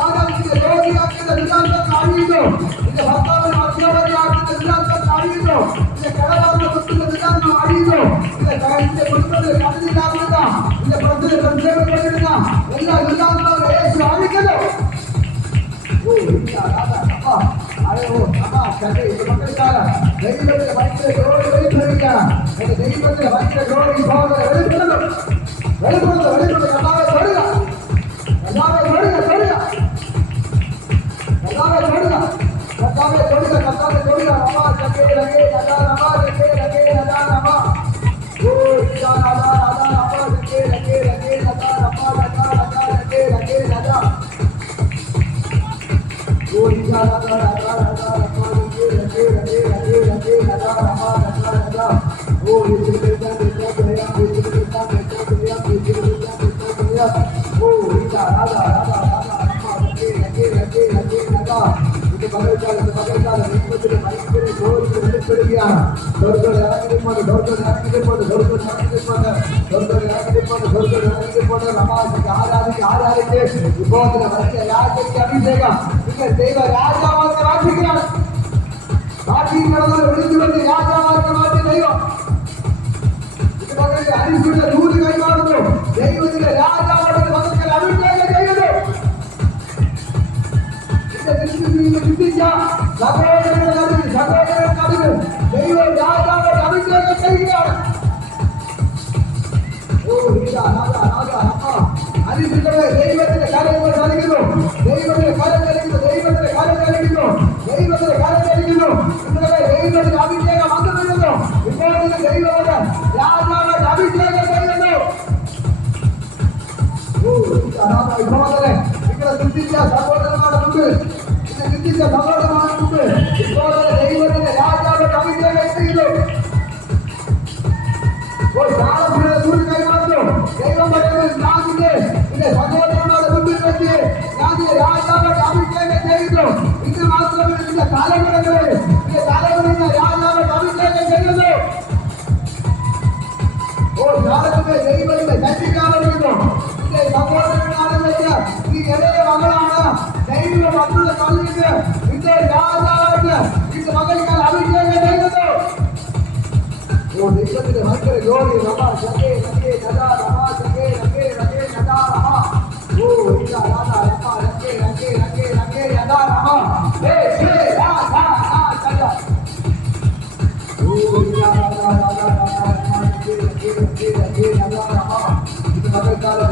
ആരാധിച്ച് രോഗിയാക്കുന്ന ദുരാത്മാക്കൾ അഴിയുന്നു. നിന്റെ ഭർത്താവിനെ അധ്യാപകയാക്കുന്ന ദുരാത്മാക്കൾ അഴിയുന്നു. നിന്റെ കടലാർന്ന കുത്തുന്ന ദുരാത്മാവ് അഴിയുന്നു. നിന്റെ കുടുംബത്തിൽ കടലിലാകുന്ന നിന്റെ പ്രശ്നത്തിൽ സംശയപ്പെടുന്ന എല്ലാ ദുരാത്മാക്കളും യേശു അഴിക്കുന്നു. ദൈവത്തിന്റെ ഭയങ്കര ജോലി വെളിപ്പെടുകയാണ്. എന്റെ ദൈവത്തിന്റെ ഭയങ്കര ജോലി വെളിപ്പെടുന്നു. കർത്താവെ തൊടുക. അഭിഷേകം ദൈവ രാജാവാക്കി മാറ്റുകയാണ്. വിളിച്ചു വന്ന് രാജാവാക്കി മാറ്റി ദൈവം അരിശുദ്ധ ദൂത് കൈമാറുന്നു. ദൈവത്തിന്റെ രാജാവാണ് മകൾക്ക് അഭിഷേകം ചെയ്യുന്നു. ചിന്തിച്ച സഹോദരങ്ങൾക്ക് ദൈവം രാജാവാണ് അഭിഷേകം ചെയ്യുകയാണ്. അരിശുദ്ധമേ ദൈവത്തിന്റെ കരങ്ങൾ നൽകുന്നു. ദൈവത്തിന്റെ കരം നൽകുന്നു. ദൈവത്തിന്റെ കരം നൽകുന്നു. ദൈവത്തിന്റെ കരം നൽകുന്നു. നിങ്ങളുടെ ദൈവത്തിന്റെ അഭിഷേകം വന്നു വരുന്നു. ഇപ്പോൾ ദൈവമാണ് രാജാവാണ് അഭിഷേകം ചെയ്യുന്നു. നിങ്ങളെ ചിന്തിച്ച സഹോദരന്മാരുടെ മുമ്പിൽ ചിന്തിച്ച സഹോദരന്മാരുടെ മുമ്പിൽ ഇപ്പോൾ ദൈവത്തിന്റെ രാജാവാണ് അഭിഷേകം ചെയ്യുന്നു. ദൈവം നിന്റെ സഹോദരന്മാരുടെ മുമ്പിൽ വെച്ച് ഞാൻ രാജാവാണ് അഭിഷേകം ചെയ്യുന്നു. ഇത് മാത്രമല്ല നിന്റെ തലമുറകളിൽ രാജാവാണ് അഭിഷേകം ചെയ്യുന്നു. ദൈവത്തിന്റെ ശക്തിക്കാവുന്നു. നിന്റെ സഹോദരനാണെന്ന് വെച്ചാൽ ഈ ഇടയ മകളാണ്. ദൈവ മക്കളുടെ കല്ലിട്ട് നിന്റെ രാജാവാണ് നിന്റെ മകൾക്കാൽ അഭിഷേകം ചെയ്യുന്നു. ദൈവത്തിന്റെ ഭയങ്കര ജോലി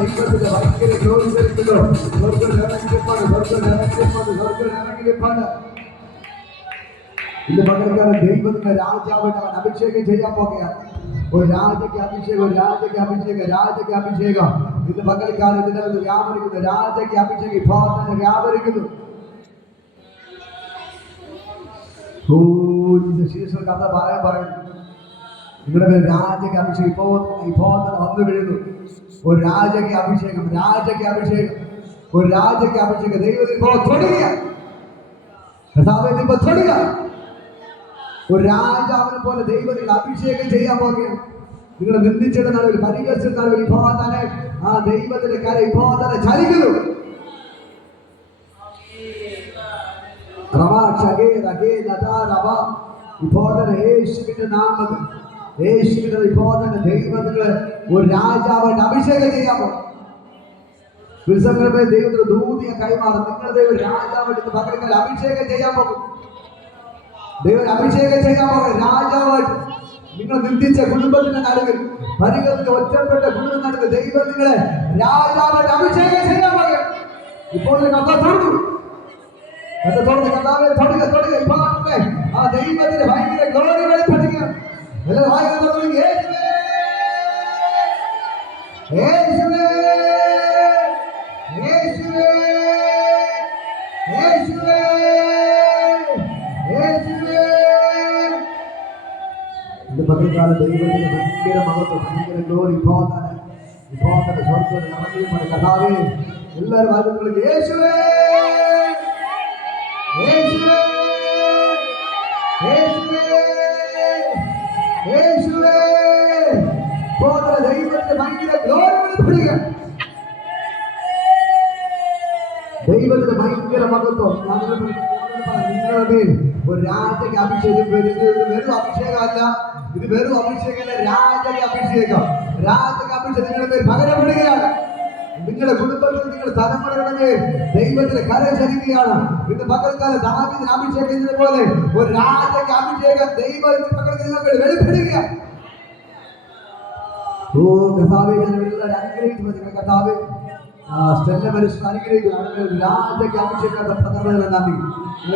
ദൈവത്തിന്റെ ഭയങ്കര ജോലി വരുമല്ലോ. ഇന്ന് പകൽക്കാലം ദൈവത്തിന്റെ രാജാവിനെ അവൻ അഭിഷേകം ചെയ്യാൻ പോകുകയാണ്. ഒരു രാജയ്ക്ക് അഭിഷേകം, ഒരു രാജയ്ക്ക് അഭിഷേകം, രാജയ്ക്ക് അഭിഷേകം. ഇന്ന് പകൽക്കാലം ഇതിനകത്ത് വ്യാപരിക്കുന്നു. രാജയ്ക്ക് അഭിഷേകം ഇപ്പോൾ തന്നെ വ്യാപരിക്കുന്നു. ശീർഷ കഥ പറയുന്നു. നിങ്ങളുടെ രാജയ്ക്ക് അഭിഷേകം ഇപ്പോൾ തന്നെ വന്നു വീഴുന്നു. ഒരു രാജയ്ക്ക് അഭിഷേകം, രാജയ്ക്ക് അഭിഷേകം, ഒരു രാജയ്ക്ക് അഭിഷേകം. ദൈവത്തിൽ ഇപ്പോൾ തൊടുക. കർത്താവിനെ ഇപ്പോൾ തൊടുക. ഒരു രാജാവിനെ പോലെ ദൈവത്തിൽ അഭിഷേകം ചെയ്യാൻ പോകുകയാണ്. നിങ്ങൾ നിന്ദിച്ചിട്ട് നടുവിൽ, പരിഹസിച്ച നടുവിൽ ഇപ്പോൾ തന്നെ ആ ദൈവത്തിന്റെ കര ഇപ്പോൾ തന്നെ ചലിക്കുന്നു. ഇപ്പോൾ തന്നെ യേശുവിന്റെ നാമത്തിൽ യേശുവിന്റെ ഇപ്പോൾ തന്നെ ദൈവത്തിന് ഒരു രാജാവായിട്ട് അഭിഷേകം ചെയ്യാമോ? വിൽസങ്ങളുടെ ദൈവത്തിന് ദൂതിയെ കൈമാറും. നിങ്ങളുടെ ദൈവം രാജാവായിട്ട് പകരക്കാൽ അഭിഷേകം ചെയ്യാൻ പോകും. ദൈവം അഭിഷേകം ചെയ്യാൻ പോകും രാജാവായിട്ട്. നിങ്ങൾ നിന്ദിച്ച കുടുംബത്തിന്റെ നടുവിൽ, പരിഗണിച്ച ഒറ്റപ്പെട്ട കുടുംബ നടുവിൽ ദൈവം നിങ്ങളെ രാജാവായിട്ട് അഭിഷേകം ചെയ്യാൻ പോകും. ഇപ്പോൾ കഥ തുറന്നു, കഥ തുറന്ന് കഥാവെ തൊടുക തൊടുക. ഇപ്പോൾ ആ ദൈവത്തിന്റെ ഭയങ്കര ഗ്ലോറി വെളിപ്പെടുത്തുക. എല്ലാ വായിക്കുന്നത് യേശുവേ യേശുവേ യേശുവേ യേശുവേ യേശുവേ. ഇന്ന് പകൽക്കാലം ദൈവത്തിന്റെ ഭയങ്കര മഹത്വം, ഭയങ്കര ഗ്ലോറി ഇപ്പോൾ തന്നെ സ്വർഗ്ഗത്തിൽ ഇറങ്ങിയപ്പോൾ കഥാവേ എല്ലാവരും ആദ്യം യേശുവേ യേശുവേ യേശുവേ യേശുവേ. ഇപ്പോൾ തന്നെ ദൈവത്തിന്റെ ഭയങ്കര ഗ്ലോറി വെളിപ്പെടുക. ദൈവത്തിന്റെ ഭയങ്കര മഹത്വം നിങ്ങളുടെ മേൽ ഒരു രാജക അഭിഷേകം. വെറും അഭിഷേകമല്ല, ഇത് വെറും അഭിഷേകമല്ല, രാജക അഭിഷേകം. രാജക അഭിഷേകം നിങ്ങളുടെ പേര് പകരപ്പെടുകയാണ്. നിങ്ങളുടെ കുടുംബത്തിൽ നിങ്ങളുടെ തലമുറകളുടെ മേൽ ദൈവത്തിന്റെ കരം ചലിക്കുകയാണ്. ഇന്ന് പകൽക്കാലം ദാവീദിനെ അഭിഷേകം പോലെ ഒരു രാജക അഭിഷേകം ദൈവത്തിന്റെ പകൽ വെളിപ്പെടുകയാണ്. ഓ കഥാവേ, ഞാൻ എല്ലാവരും അനുഗ്രഹിക്കുന്നു. കഥാവേ സ്റ്റെല്ല മനുഷ്യൻ അനുഗ്രഹിക്കുന്നു. രാജക അഭിഷേകം പകർന്നതിന് നന്ദി.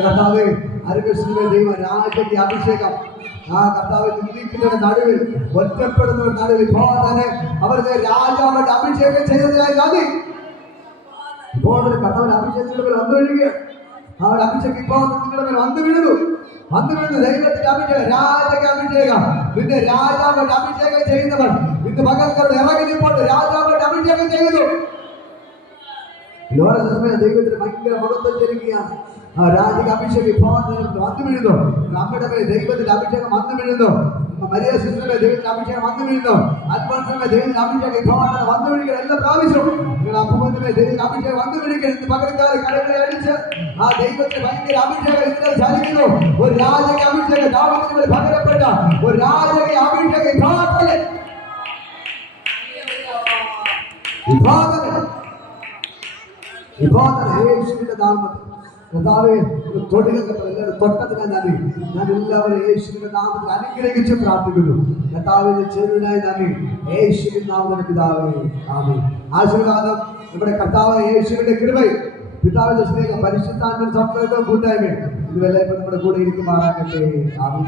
കർത്താവേ അരുകൃഷ്ണന്റെ ദൈവം രാജക അഭിഷേകം ആ കർത്താവ് നിന്ദിക്കുന്നവരുടെ നടുവിൽ, ഒറ്റപ്പെടുന്നവരുടെ നടുവിൽ ഇപ്പോൾ തന്നെ അവരുടെ രാജാവായിട്ട് അഭിഷേകം ചെയ്തതിനായി നന്ദി. ഇപ്പോൾ കർത്താവിന്റെ അഭിഷേകത്തിന്റെ പേര് വന്നു വീഴുക. അവരുടെ അഭിഷേകം ഇപ്പോൾ നിങ്ങളുടെ പേര് വന്നു വീഴുന്നു. ദൈവത്തിന്റെ അഭിഷേകം, രാജക അഭിഷേകം. നിന്റെ രാജാവായിട്ട് അഭിഷേകം ചെയ്യുന്നവർ ഇന്ന് പകൽക്കാലം ഇറങ്ങി നിൽപ്പോൾ രാജാവായിട്ട് അഭിഷേകം ചെയ്യുന്നു. ദൈവത്തിന് ഭയങ്കര മഹത്വം ചലിക്കുകയാണ്. ആ രാജക അഭിഷേകം ഇപ്പോൾ വന്നു വീഴുന്നു. നമ്മുടെ മേൽ ദൈവത്തിന്റെ അഭിഷേകം വന്നു വീഴുന്നു. മരിയ സിസ്റ്ററിന്റെ ദൈവത്തിന്റെ അഭിഷേകം വന്നു വീഴുന്നു. അൽഫോൻസിന്റെ ദൈവത്തിന്റെ അഭിഷേകം ഇപ്പോൾ വന്നു വീഴുക. എല്ലാ പ്രാവശ്യവും നിങ്ങളുടെ അപ്പുമത്തിന്റെ ദൈവത്തിന്റെ അഭിഷേകം വന്നു വീഴുക. ഇന്ന് പകൽക്കാലം കടകളെ അടിച്ച് ആ ദൈവത്തിന് ഭയങ്കര അഭിഷേകം ഇന്നലെ ചലിക്കുന്നു. ഒരു രാജക അഭിഷേകം ദാവീദിന് പകരപ്പെട്ട ഒരു രാജക അഭിഷേകം യേശുവിന്റെ നാമത്തിൽ കർത്താവേ തൊടുക. എല്ലാവരും തൊട്ടതിനെ നന്ദി. ഞാൻ എല്ലാവരും യേശുവിന്റെ നാമത്തിൽ അനുഗ്രഹിച്ച് പ്രാർത്ഥിക്കുന്നു. കർത്താവിന്റെ ചെറുതിനായി നന്ദി. യേശുവിന്റെ നാമത്തിൽ പിതാവേ ആമേൻ. ആശീർവാദം നമ്മുടെ കർത്താവ് യേശുവിന്റെ കൃപയും പിതാവിന്റെ സ്നേഹം പരിശുദ്ധാത്മ സംബന്ധവും കൂട്ടായ്മയും ഇതുവെല്ലാം നമ്മുടെ കൂടെ ഇരിക്കുമാറാകട്ടെ. ആമേൻ.